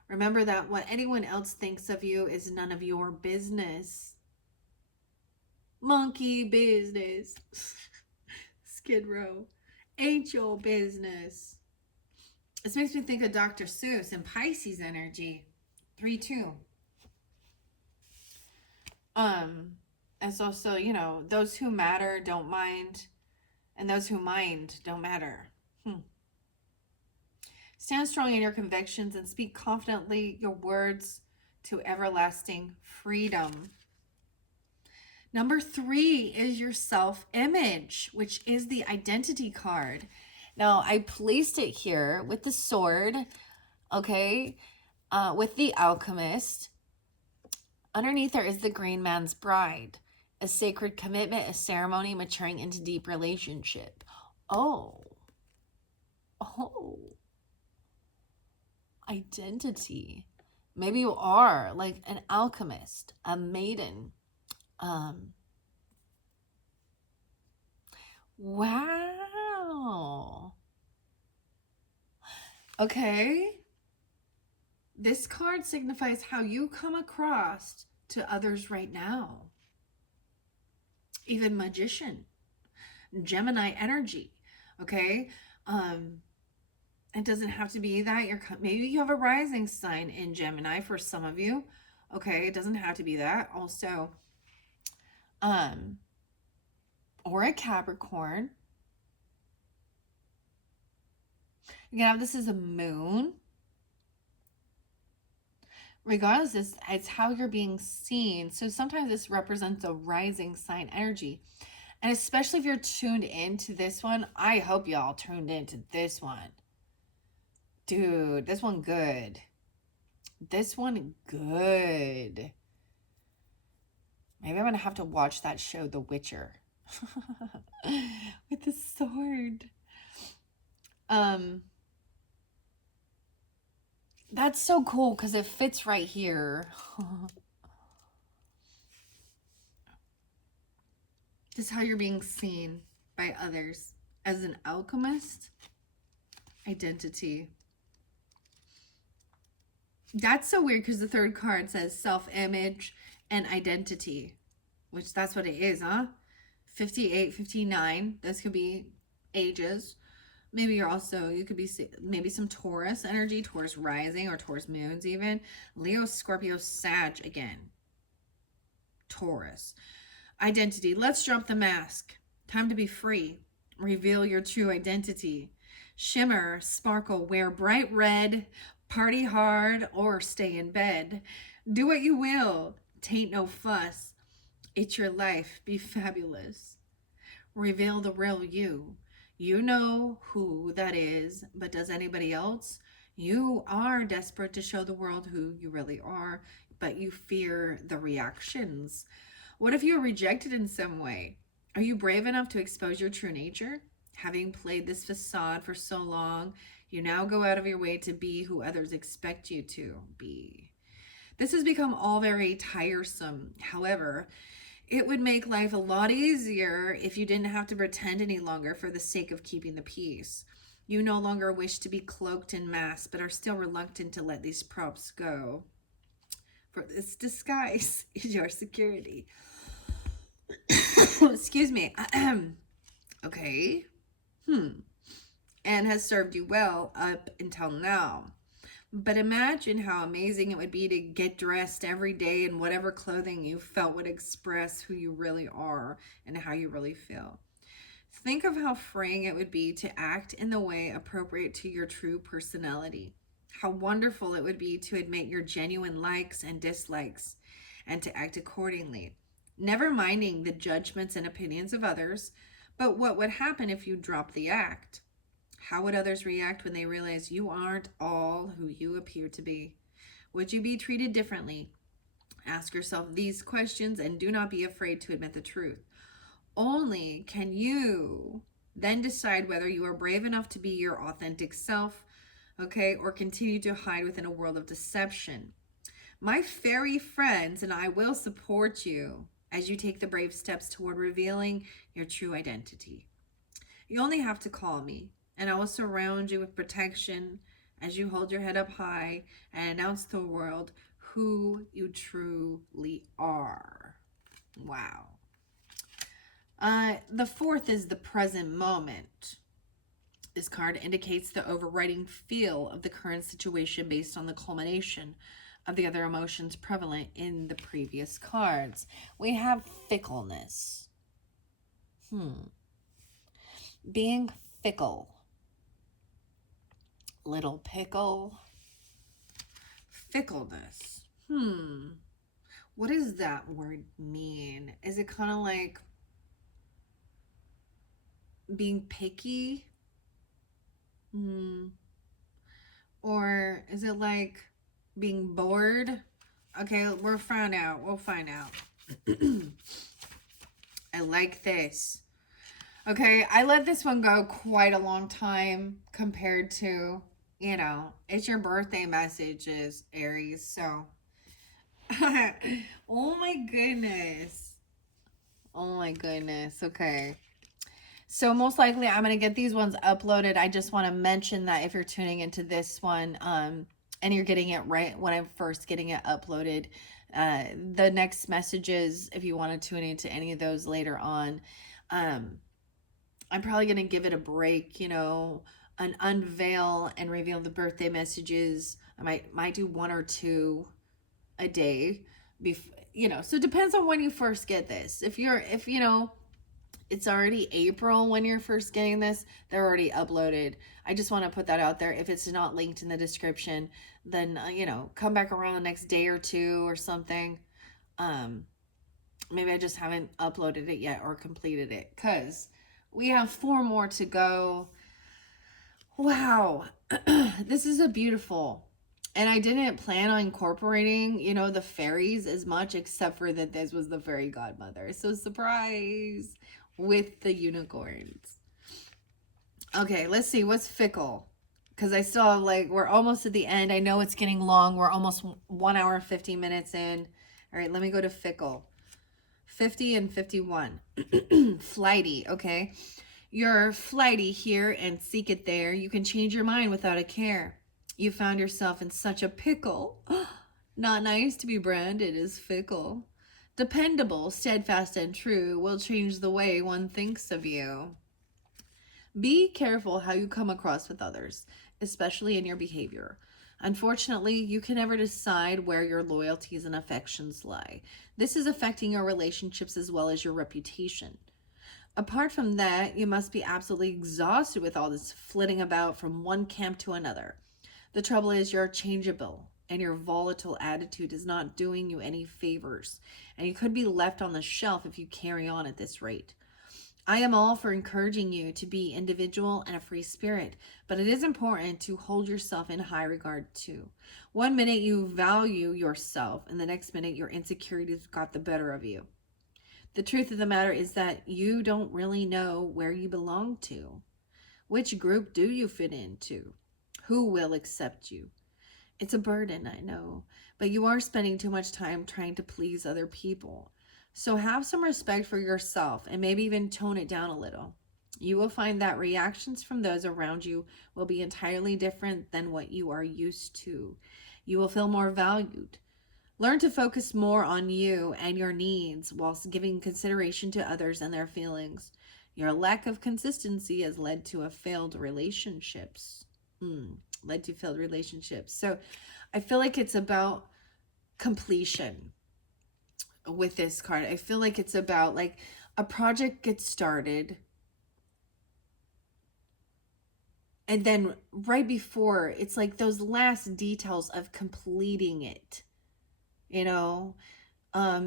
Remember that what anyone else thinks of you is none of your business. Monkey business. Skid Row. Ain't your business. This makes me think of Dr. Seuss and Pisces energy. 3-2. It's also, those who matter don't mind, and those who mind don't matter. Stand strong in your convictions and speak confidently your words to everlasting freedom. Number 3 is your self-image, which is the identity card. Now, I placed it here with the sword, okay, with the alchemist. Underneath there is the green man's bride, a sacred commitment, a ceremony maturing into deep relationship. Oh. Identity. Maybe you are like an alchemist, a maiden. Wow. Okay. This card signifies how you come across to others right now. Even magician, Gemini energy. Okay. It doesn't have to be that maybe you have a rising sign in Gemini for some of you. Okay, it doesn't have to be that. Also, or a Capricorn. You can have this as a moon. Regardless, it's how you're being seen. So sometimes this represents a rising sign energy. And especially if you're tuned into this one, I hope y'all tuned into this one. Dude, this one good. This one good. Maybe I'm going to have to watch that show, The Witcher. With the sword. That's so cool because it fits right here. This is how you're being seen by others. As an alchemist, identity. That's so weird because the third card says self-image and identity, which that's what it is, huh? 58, 59. This could be ages. Maybe you could be maybe some Taurus energy, Taurus rising or Taurus moons even. Leo, Scorpio, Sag again. Taurus. Identity. Let's drop the mask. Time to be free. Reveal your true identity. Shimmer, sparkle, wear bright red, party hard, or stay in bed. Do what you will. Tain't no fuss. It's your life. Be fabulous. Reveal the real you. You know who that is, but does anybody else? You are desperate to show the world who you really are, but you fear the reactions. What if you're rejected in some way? Are you brave enough to expose your true nature? Having played this facade for so long, you now go out of your way to be who others expect you to be. This has become all very tiresome. However, it would make life a lot easier if you didn't have to pretend any longer for the sake of keeping the peace. You no longer wish to be cloaked in masks, but are still reluctant to let these props go. For this disguise is your security. Excuse me. Okay. And has served you well up until now. But imagine how amazing it would be to get dressed every day in whatever clothing you felt would express who you really are and how you really feel. Think of how freeing it would be to act in the way appropriate to your true personality. How wonderful it would be to admit your genuine likes and dislikes and to act accordingly. Never minding the judgments and opinions of others, but what would happen if you dropped the act? How would others react when they realize you aren't all who you appear to be? Would you be treated differently? Ask yourself these questions and do not be afraid to admit the truth. Only can you then decide whether you are brave enough to be your authentic self, okay, or continue to hide within a world of deception. My fairy friends and I will support you as you take the brave steps toward revealing your true identity. You only have to call me, and I will surround you with protection as you hold your head up high and announce to the world who you truly are. Wow. The fourth is the present moment. This card indicates the overriding feel of the current situation based on the culmination of the other emotions prevalent in the previous cards. We have fickleness. Being fickle. Little pickle. Fickleness. What does that word mean? Is it kind of like being picky? Or is it like being bored? Okay, we'll find out. I like this. Okay, I let this one go quite a long time compared to, it's your birthday messages, Aries. So, oh my goodness. Okay. So most likely I'm going to get these ones uploaded. I just want to mention that if you're tuning into this one and you're getting it right when I'm first getting it uploaded, the next messages, if you want to tune into any of those later on, I'm probably going to give it a break, you know, an unveil and reveal the birthday messages. I might do one or two a day. You know, so it depends on when you first get this. If you know, it's already April when you're first getting this, they're already uploaded. I just want to put that out there. If it's not linked in the description, then you know, come back around the next day or two or something. Um, Maybe I just haven't uploaded it yet or completed it, because we have 4 more to go. Wow. This is a beautiful. And I didn't plan on incorporating, you know, the fairies as much, except for that this was the fairy godmother. So surprise with the unicorns. Okay, let's see what's fickle. Because I still have, like, we're almost at the end. I know it's getting long. We're almost 1 hour and 50 minutes in. All right, let me go to fickle. 50 and 51. Flighty, okay? You're flighty here and seek it there. You can change your mind without a care. You found yourself in such a pickle. Not nice to be branded as fickle. Dependable, steadfast, and true will change the way one thinks of you. Be careful how you come across with others, especially in your behavior. Unfortunately, you can never decide where your loyalties and affections lie. This is affecting your relationships as well as your reputation. Apart from that, you must be absolutely exhausted with all this flitting about from one camp to another. The trouble is you're changeable, and your volatile attitude is not doing you any favors, and you could be left on the shelf if you carry on at this rate. I am all for encouraging you to be individual and a free spirit, but it is important to hold yourself in high regard too. One minute you value yourself, and the next minute your insecurities got the better of you. The truth of the matter is that you don't really know where you belong to. Which group do you fit into? Who will accept you? It's a burden, I know, but you are spending too much time trying to please other people. So have some respect for yourself and maybe even tone it down a little. You will find that reactions from those around you will be entirely different than what you are used to. You will feel more valued. Learn to focus more on you and your needs whilst giving consideration to others and their feelings. Your lack of consistency has led to failed relationships. Led to failed relationships. So I feel like it's about completion with this card. I feel like it's about, like, a project gets started, and then right before, it's like those last details of completing it, you know? I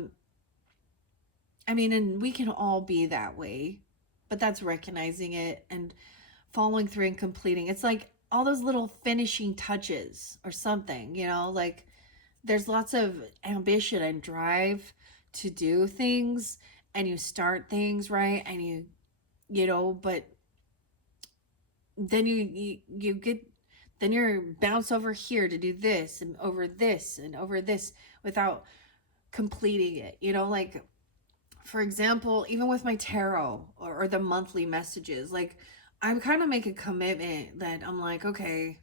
mean, and we can all be that way, but that's recognizing it and following through and completing. It's like all those little finishing touches or something, you know, like there's lots of ambition and drive to do things, and you start things, right? And you know, but then you get, then you're bounce over here to do this and over this and over this without completing it, you know, like, for example, even with my tarot or the monthly messages, like, I kind of make a commitment that I'm like, okay,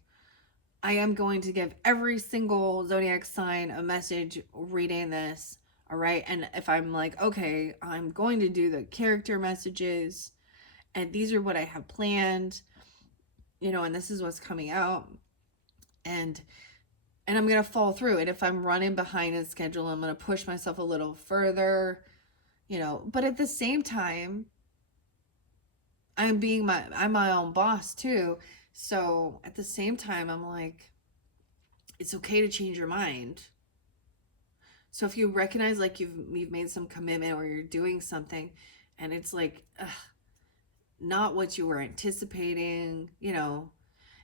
I am going to give every single zodiac sign a message reading this. All right. And if I'm like, okay, I'm going to do the character messages, and these are what I have planned, you know, and this is what's coming out, and I'm going to follow through. And if I'm running behind in schedule, I'm going to push myself a little further, you know, but at the same time, I'm my own boss too. So at the same time, I'm like, it's okay to change your mind. So if you recognize, like, you've made some commitment or you're doing something and it's like, not what you were anticipating, you know,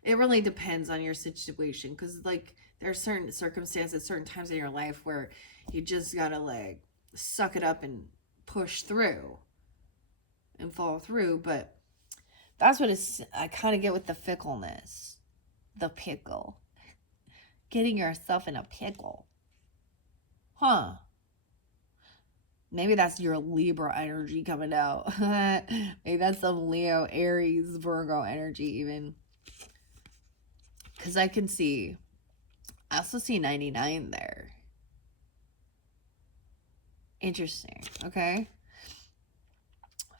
it really depends on your situation. Because, like, there are certain circumstances, certain times in your life where you just gotta, like, suck it up and push through and follow through. But that's what I kind of get with the fickleness. The pickle. Getting yourself in a pickle. Huh. Maybe that's your Libra energy coming out. Maybe that's some Leo, Aries, Virgo energy even. Because I also see 99 there. Interesting. Okay.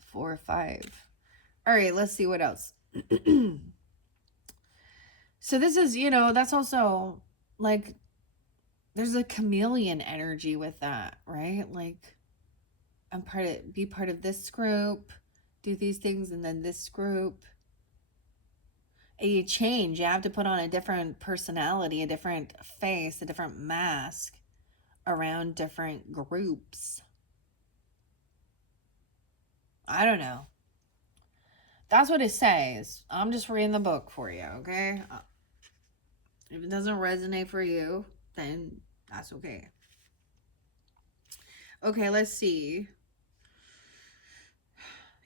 4 or 5. All right, let's see what else. So this is, that's also like there's a chameleon energy with that, right? Like be part of this group, do these things, and then this group. And you change. You have to put on a different personality, a different face, a different mask around different groups. I don't know. That's what it says. I'm just reading the book for you, okay? If it doesn't resonate for you, then that's okay. Okay, let's see.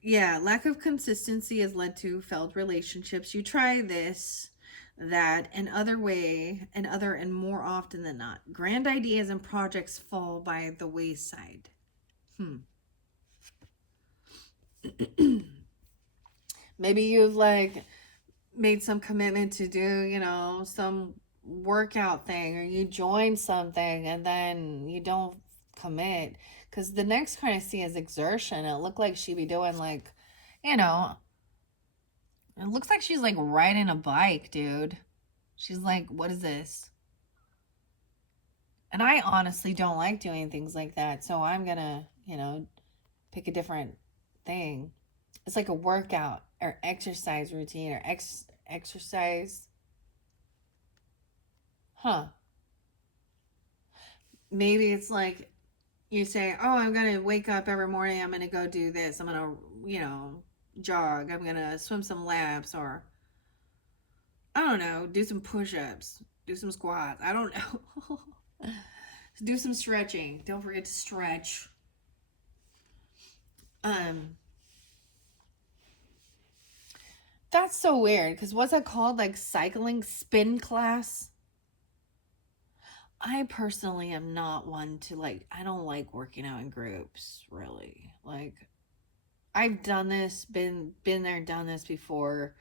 Yeah, lack of consistency has led to failed relationships. You try this, that, and and more often than not. Grand ideas and projects fall by the wayside. Maybe you've like made some commitment to do, some workout thing, or you join something and then you don't commit. Because the next kind I see is exertion. It looked like she'd be doing like, you know, it looks like she's like riding a bike, dude. She's like, what is this? And I honestly don't like doing things like that. So I'm going to, pick a different thing. It's like a workout or exercise routine or exercise. Huh. Maybe it's like you say, oh, I'm going to wake up every morning. I'm going to go do this. I'm going to, jog. I'm going to swim some laps, or I don't know, do some push-ups, do some squats. I don't know. Do some stretching. Don't forget to stretch. Um, that's so weird because what's that called? Like cycling spin class? I personally am not one to like, I don't like working out in groups, really. Like, I've done this, been there, done this before,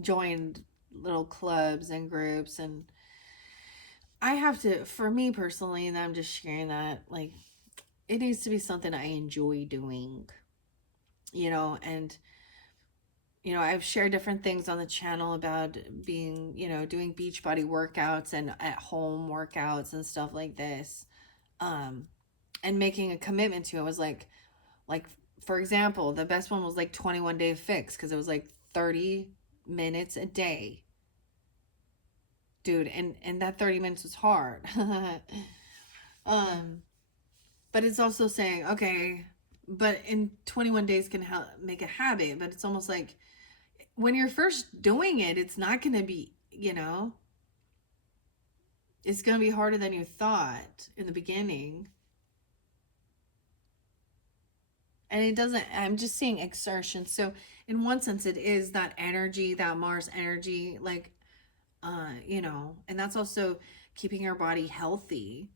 joined little clubs and groups, and I have to, for me personally, and I'm just sharing that, like, it needs to be something I enjoy doing, and I've shared different things on the channel about being, doing beach body workouts and at home workouts and stuff like this. And making a commitment to it was like, for example, the best one was like 21-day fix because it was like 30 minutes a day. Dude, and that 30 minutes was hard. um, but it's also saying, okay, but in 21 days can make a habit, but it's almost like when you're first doing it, it's not going to be, it's going to be harder than you thought in the beginning. And it doesn't, I'm just seeing exertion. So in one sense, it is that energy, that Mars energy, like, and that's also keeping our body healthy,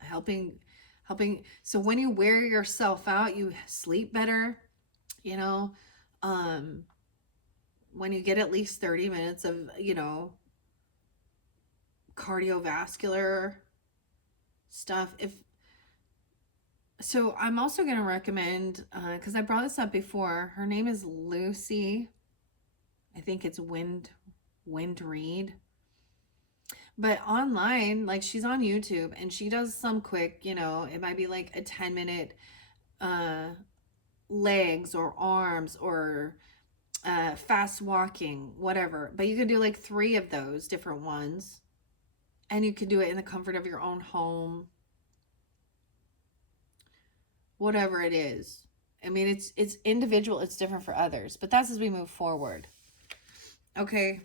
helping. So when you wear yourself out, you sleep better, you know, um, when you get at least 30 minutes of, cardiovascular stuff. So I'm also going to recommend, because I brought this up before, her name is Lucy. I think it's Wind Reed. But online, like she's on YouTube and she does some quick, it might be like a 10-minute legs or arms or fast walking, whatever. But you can do like 3 of those different ones. And you can do it in the comfort of your own home. Whatever it is. I mean, it's individual, it's different for others. But that's as we move forward. Okay.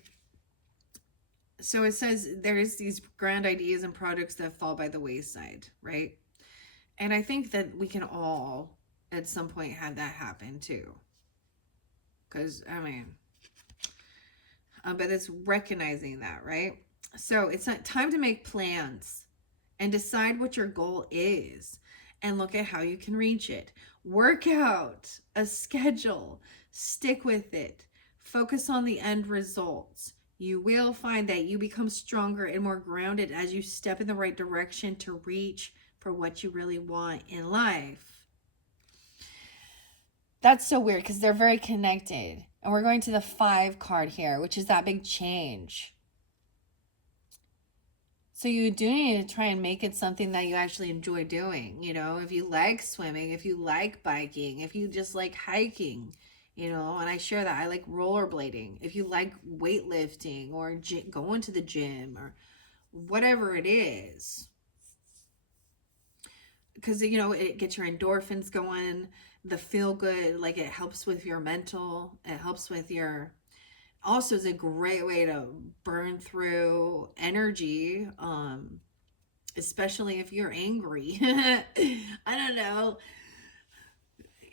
So it says there is these grand ideas and projects that fall by the wayside, right? And I think that we can all at some point have that happen too. Because, I mean, but it's recognizing that, right? So it's not time to make plans and decide what your goal is and look at how you can reach it. Work out a schedule, stick with it, focus on the end results. You will find that you become stronger and more grounded as you step in the right direction to reach for what you really want in life. That's so weird because they're very connected. And we're going to the 5 card here, which is that big change. So you do need to try and make it something that you actually enjoy doing. You know, if you like swimming, if you like biking, if you just like hiking, you know, and I share that. I like rollerblading. If you like weightlifting or going to the gym or whatever it is. Because, you know, it gets your endorphins going, the feel good, like it helps with your mental, it helps with your, also is a great way to burn through energy, especially if you're angry. I don't know,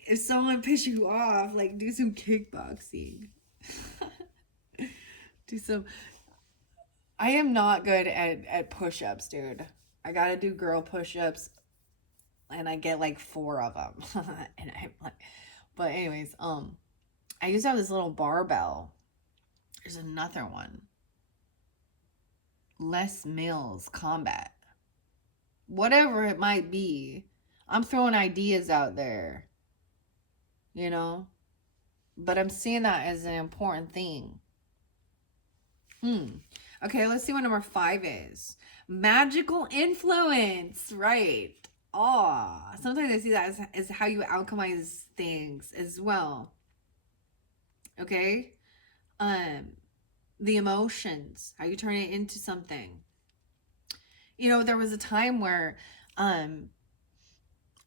if someone pisses you off, like do some kickboxing. Do some, I am not good at push-ups, dude. I gotta do girl push-ups and I get like 4 of them. And I'm like, but anyways, I used to have this little barbell. There's another one. Les Mills Combat. Whatever it might be. I'm throwing ideas out there. You know? But I'm seeing that as an important thing. Okay, let's see what number 5 is. Magical influence. Right. Aw. Sometimes I see that as how you alchemize things as well. Okay? The emotions, how you turn it into something. You know, there was a time where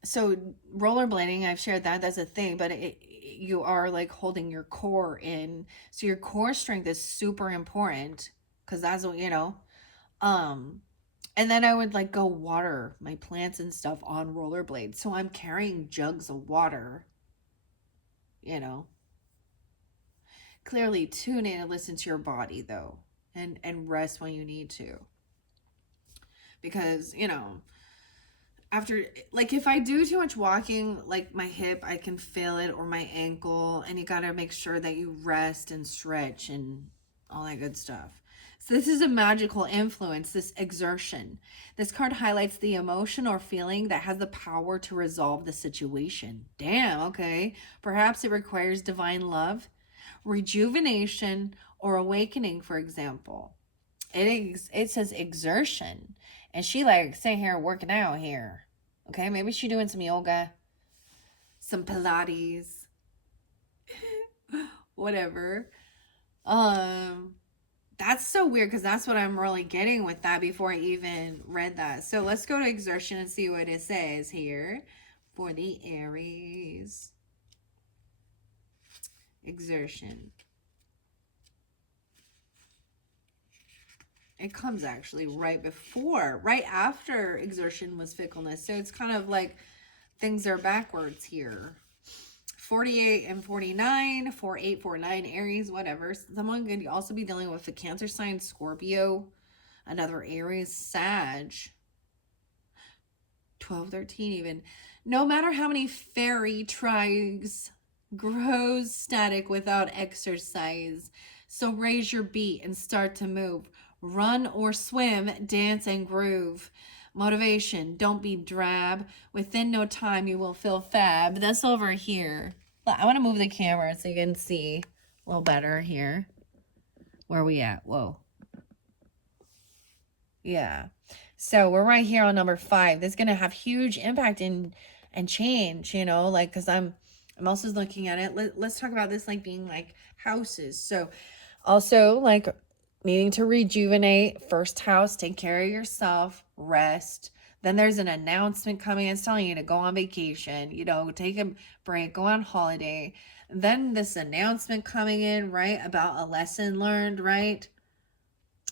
so rollerblading, I've shared that's a thing, but you are like holding your core in, so your core strength is super important because that's what, you know. And then I would like go water my plants and stuff on rollerblades, so I'm carrying jugs of water, you know. Clearly tune in and listen to your body though, and rest when you need to, because, you know, after, like, if I do too much walking, like my hip, I can feel it, or my ankle, and you got to make sure that you rest and stretch and all that good stuff. So this is a magical influence, this exertion. This card highlights the emotion or feeling that has the power to resolve the situation. Damn, okay. Perhaps it requires divine love, rejuvenation, or awakening, for example. It says exertion, and she like sitting here working out here. Okay, maybe she doing some yoga, some Pilates, whatever. That's so weird because that's what I'm really getting with that before I even read that. So let's go to exertion and see what it says here for the Aries. Exertion. It comes actually right after exertion was fickleness. So it's kind of like things are backwards here. 48 and 49, 48, 49, Aries, whatever. Someone could also be dealing with the Cancer sign, Scorpio, another Aries, Sag, 12, 13 even. No matter how many fairy tries, grows static without exercise. So raise your beat and start to move. Run or swim, dance and groove. Motivation, don't be drab. Within no time, you will feel fab. That's over here. I want to move the camera so you can see a little better here. Where are we at? Whoa. Yeah. So we're right here on number 5. That's going to have huge impact and change, you know, like, because I'm also looking at it. Let's talk about this like being like houses. So also like needing to rejuvenate, first house, take care of yourself, rest. Then there's an announcement coming. It's telling you to go on vacation, you know, take a break, go on holiday. Then this announcement coming in, right, about a lesson learned, right?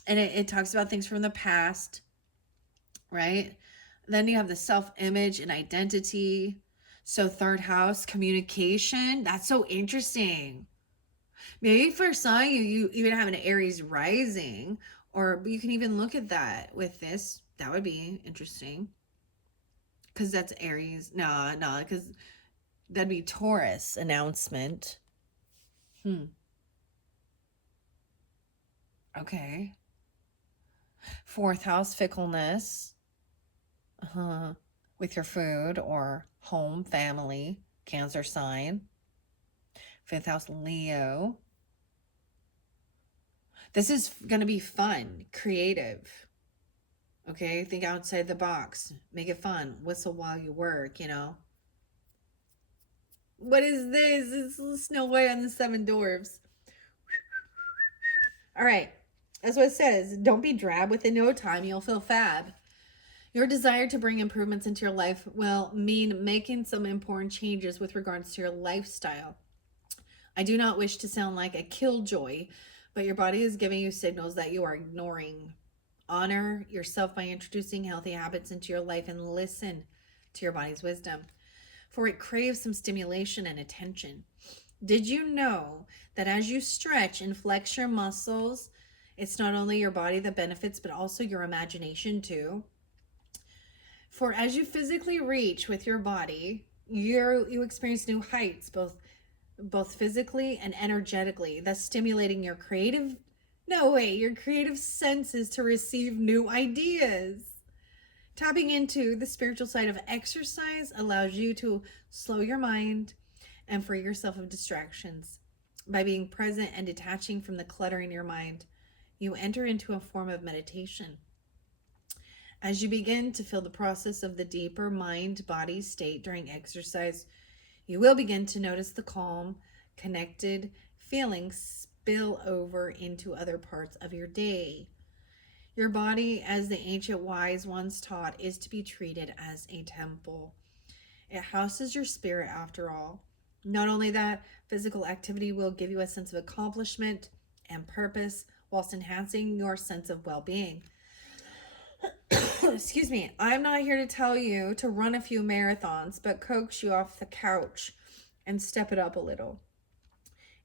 And it talks about things from the past, right? Then you have the self-image and identity. So third house, communication. That's so interesting. Maybe for some you even have an Aries rising, or you can even look at that with this. That would be interesting. Because that's Aries. No, because that'd be Taurus announcement. Okay. Fourth house, fickleness. With your food or home, family, Cancer sign. 5th house, Leo. This is going to be fun, creative. Okay, think outside the box. Make it fun. Whistle while you work, you know. What is this? It's Snow White and the Seven Dwarfs. All right. That's what it says. Don't be drab. Within no time, you'll feel fab. Your desire to bring improvements into your life will mean making some important changes with regards to your lifestyle. I do not wish to sound like a killjoy, but your body is giving you signals that you are ignoring. Honor yourself by introducing healthy habits into your life and listen to your body's wisdom, for it craves some stimulation and attention. Did you know that as you stretch and flex your muscles, it's not only your body that benefits, but also your imagination too? For as you physically reach with your body, you experience new heights, both physically and energetically, thus stimulating your your creative senses to receive new ideas. Tapping into the spiritual side of exercise allows you to slow your mind and free yourself of distractions. By being present and detaching from the clutter in your mind, you enter into a form of meditation. As you begin to feel the process of the deeper mind-body state during exercise, you will begin to notice the calm, connected feelings spill over into other parts of your day. Your body, as the ancient wise ones taught, is to be treated as a temple. It houses your spirit after all. Not only that, physical activity will give you a sense of accomplishment and purpose whilst enhancing your sense of well-being. Excuse me, I'm not here to tell you to run a few marathons, but coax you off the couch and step it up a little.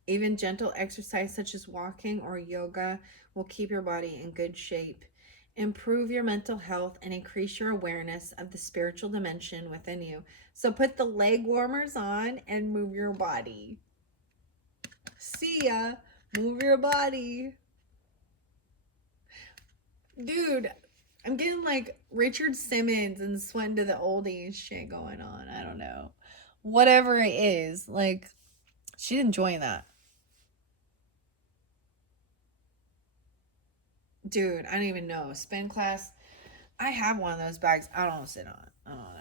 Even gentle exercise such as walking or yoga will keep your body in good shape, improve your mental health, and increase your awareness of the spiritual dimension within you. So put the leg warmers on and move your body. See ya. Move your body. Dude, I'm getting like Richard Simmons and Sweating to the Oldies shit going on. I don't know. Whatever it is, like, she's enjoying that. Dude, I don't even know. Spin class. I have one of those bags. I don't sit on. I don't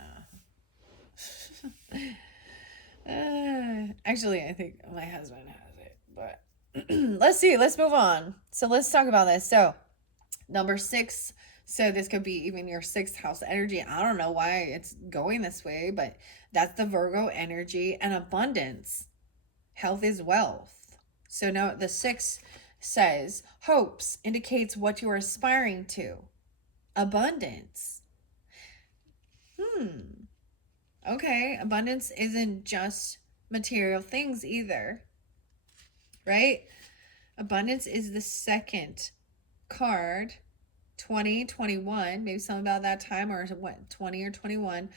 know. Actually, I think my husband has it. But let's see. Let's move on. So let's talk about this. So number 6. So this could be even your 6th house energy. I don't know why it's going this way, but that's the Virgo energy and abundance. Health is wealth. So now the 6 says hopes indicates what you are aspiring to. Abundance. Okay, abundance isn't just material things either, right? Abundance is the second card, 20, 21, maybe something about that time, or what, 20 or 21.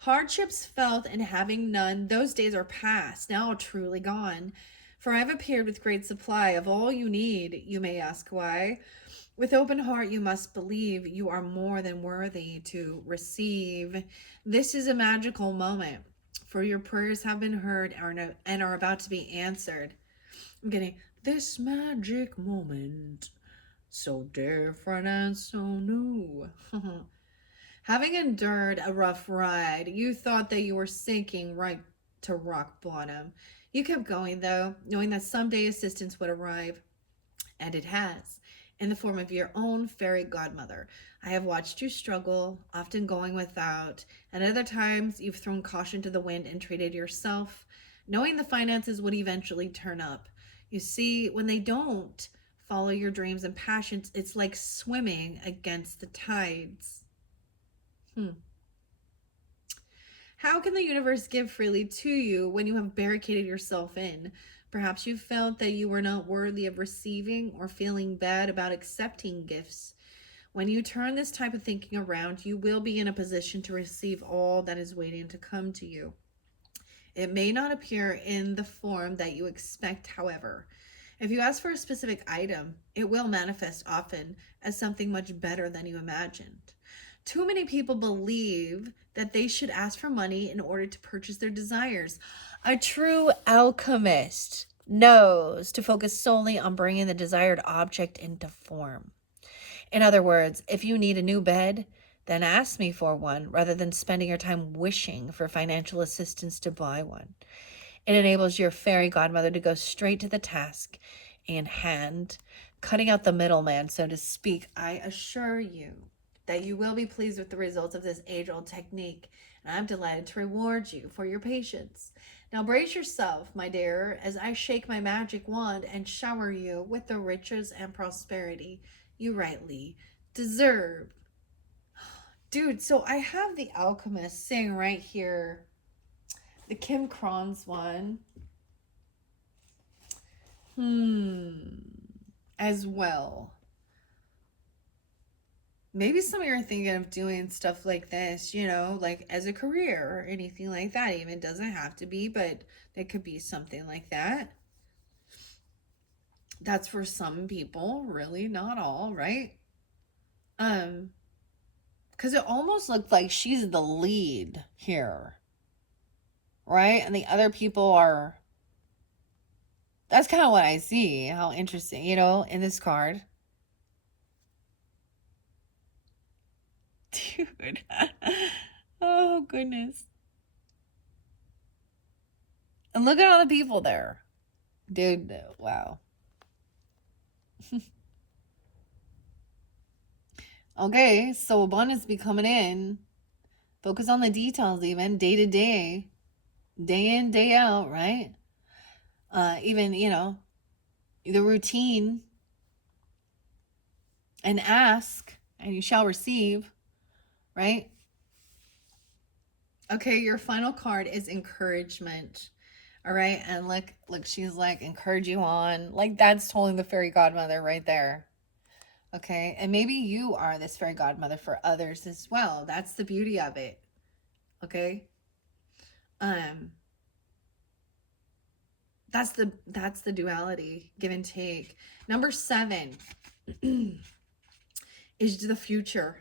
Hardships felt and having none, those days are past, now truly gone. For I have appeared with great supply of all you need. You may ask why. With open heart, you must believe you are more than worthy to receive. This is a magical moment, for your prayers have been heard and are about to be answered. I'm getting this magic moment, so different and so new. Having endured a rough ride, you thought that you were sinking right to rock bottom. You kept going, though, knowing that someday assistance would arrive. And it has, in the form of your own fairy godmother. I have watched you struggle, often going without, and other times you've thrown caution to the wind and treated yourself, knowing the finances would eventually turn up. You see, when they don't follow your dreams and passions, it's like swimming against the tides. How can the universe give freely to you when you have barricaded yourself in? Perhaps you felt that you were not worthy of receiving or feeling bad about accepting gifts. When you turn this type of thinking around, you will be in a position to receive all that is waiting to come to you. It may not appear in the form that you expect, however. If you ask for a specific item, it will manifest often as something much better than you imagined. Too many people believe that they should ask for money in order to purchase their desires. A true alchemist knows to focus solely on bringing the desired object into form. In other words, if you need a new bed, then ask me for one rather than spending your time wishing for financial assistance to buy one. It enables your fairy godmother to go straight to the task in hand, cutting out the middleman, so to speak. I assure you that you will be pleased with the results of this age-old technique, and I'm delighted to reward you for your patience. Now brace yourself, my dear, as I shake my magic wand and shower you with the riches and prosperity you rightly deserve. Dude, so I have the Alchemist sitting right here. The Kim Kron's one. As well. Maybe some of you are thinking of doing stuff like this, you know, like as a career or anything like that. Even doesn't have to be, but it could be something like that. That's for some people, really, not all, right? Because it almost looked like she's the lead here, right? And the other people are, that's kind of what I see. How interesting, you know, in this card. Dude. Oh, goodness. And look at all the people there. Dude, wow. Okay, so abundance be coming in. Focus on the details even, day to day. Day in, day out, right? Even, you know, the routine. And ask, and you shall receive, right? Okay, your final card is encouragement. All right, and look, she's like, encourage you on. Like, that's totally the fairy godmother right there. Okay, and maybe you are this fairy godmother for others as well. That's the beauty of it. Okay. That's the duality, give and take. Number 7 is the future.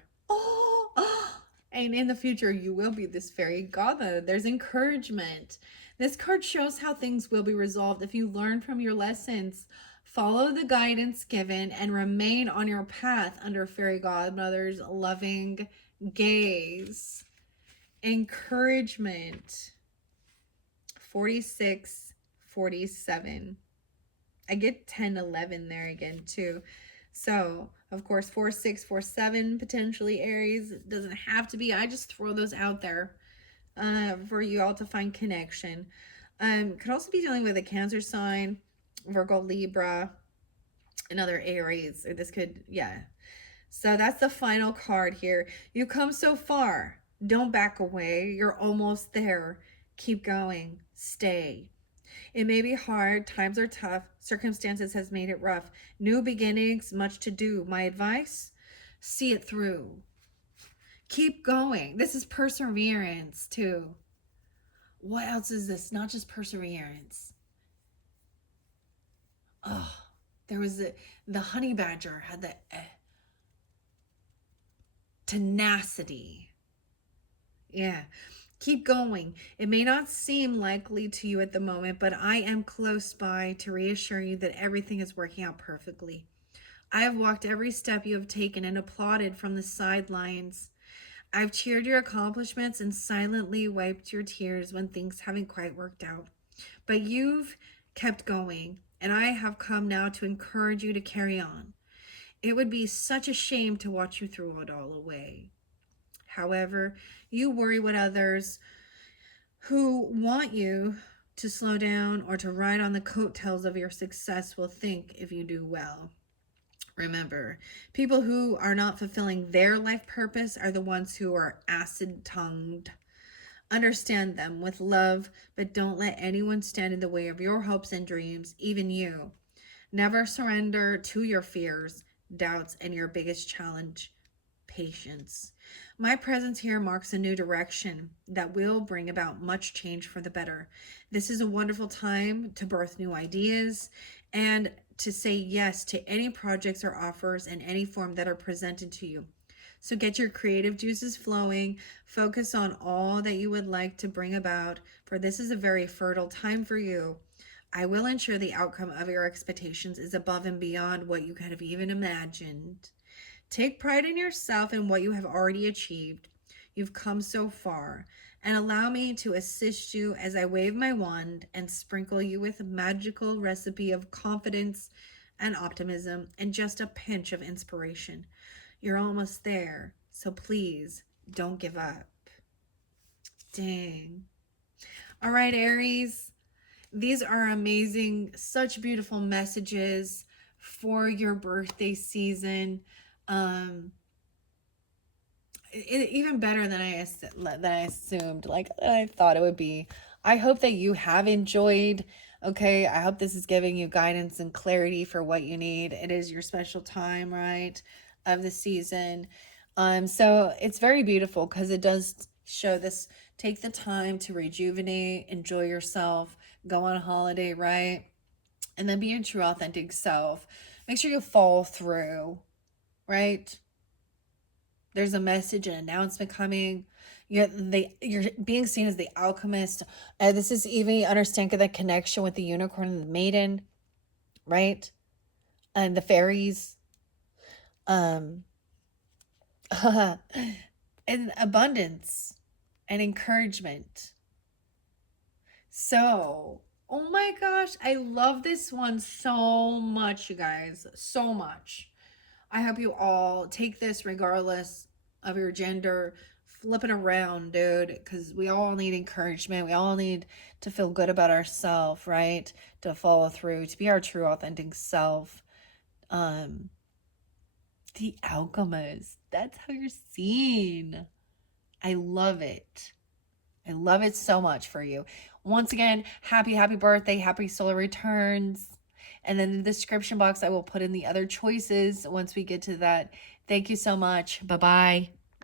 And in the future, you will be this fairy godmother. There's encouragement. This card shows how things will be resolved if you learn from your lessons, follow the guidance given, and remain on your path under fairy godmother's loving gaze. Encouragement. 46, 47. I get 10, 11 there again too. So, of course, 4, 6, 4, 7, potentially Aries. It doesn't have to be. I just throw those out there for you all to find connection. Could also be dealing with a Cancer sign, Virgo, Libra, another Aries. Or this could, yeah. So that's the final card here. You come so far. Don't back away. You're almost there. Keep going. Stay. It may be hard, times are tough, circumstances has made it rough. New beginnings, much to do. My advice, see it through. Keep going. This is perseverance too. What else is this? Not just perseverance. Oh, there was the honey badger had the tenacity. Yeah. Keep going. It may not seem likely to you at the moment, but I am close by to reassure you that everything is working out perfectly. I have walked every step you have taken and applauded from the sidelines. I've cheered your accomplishments and silently wiped your tears when things haven't quite worked out. But you've kept going, and I have come now to encourage you to carry on. It would be such a shame to watch you throw it all away. However, you worry what others who want you to slow down or to ride on the coattails of your success will think if you do well. Remember, people who are not fulfilling their life purpose are the ones who are acid-tongued. Understand them with love, but don't let anyone stand in the way of your hopes and dreams, even you. Never surrender to your fears, doubts, and your biggest challenge, patience. My presence here marks a new direction that will bring about much change for the better. This is a wonderful time to birth new ideas and to say yes to any projects or offers in any form that are presented to you. So get your creative juices flowing. Focus on all that you would like to bring about, for this is a very fertile time for you. I will ensure the outcome of your expectations is above and beyond what you could have even imagined. Take pride in yourself and what you have already achieved. You've come so far, and allow me to assist you as I wave my wand and sprinkle you with a magical recipe of confidence and optimism and just a pinch of inspiration. You're almost there, so please don't give up. Dang. All right, Aries. These are amazing, such beautiful messages for your birthday season. Even better than I assumed, like I thought it would be. I hope that you have enjoyed. Okay, I hope this is giving you guidance and clarity for what you need. It is your special time, right, of the season. So it's very beautiful because it does show this. Take the time to rejuvenate, enjoy yourself, go on a holiday, right, and then be your true, authentic self. Make sure you follow through, right? There's a message, an announcement coming. You're being seen as the alchemist. This is even, you understand the connection with the unicorn and the maiden, right? And the fairies. And abundance and encouragement. So, oh my gosh, I love this one so much, you guys. So much. I hope you all take this regardless of your gender. Flip it around, dude, because we all need encouragement. We all need to feel good about ourselves, right? To follow through, to be our true, authentic self. The alchemist. That's how you're seen. I love it. I love it so much for you. Once again, happy birthday. Happy solar returns. And then in the description box, I will put in the other choices once we get to that. Thank you so much. Bye-bye.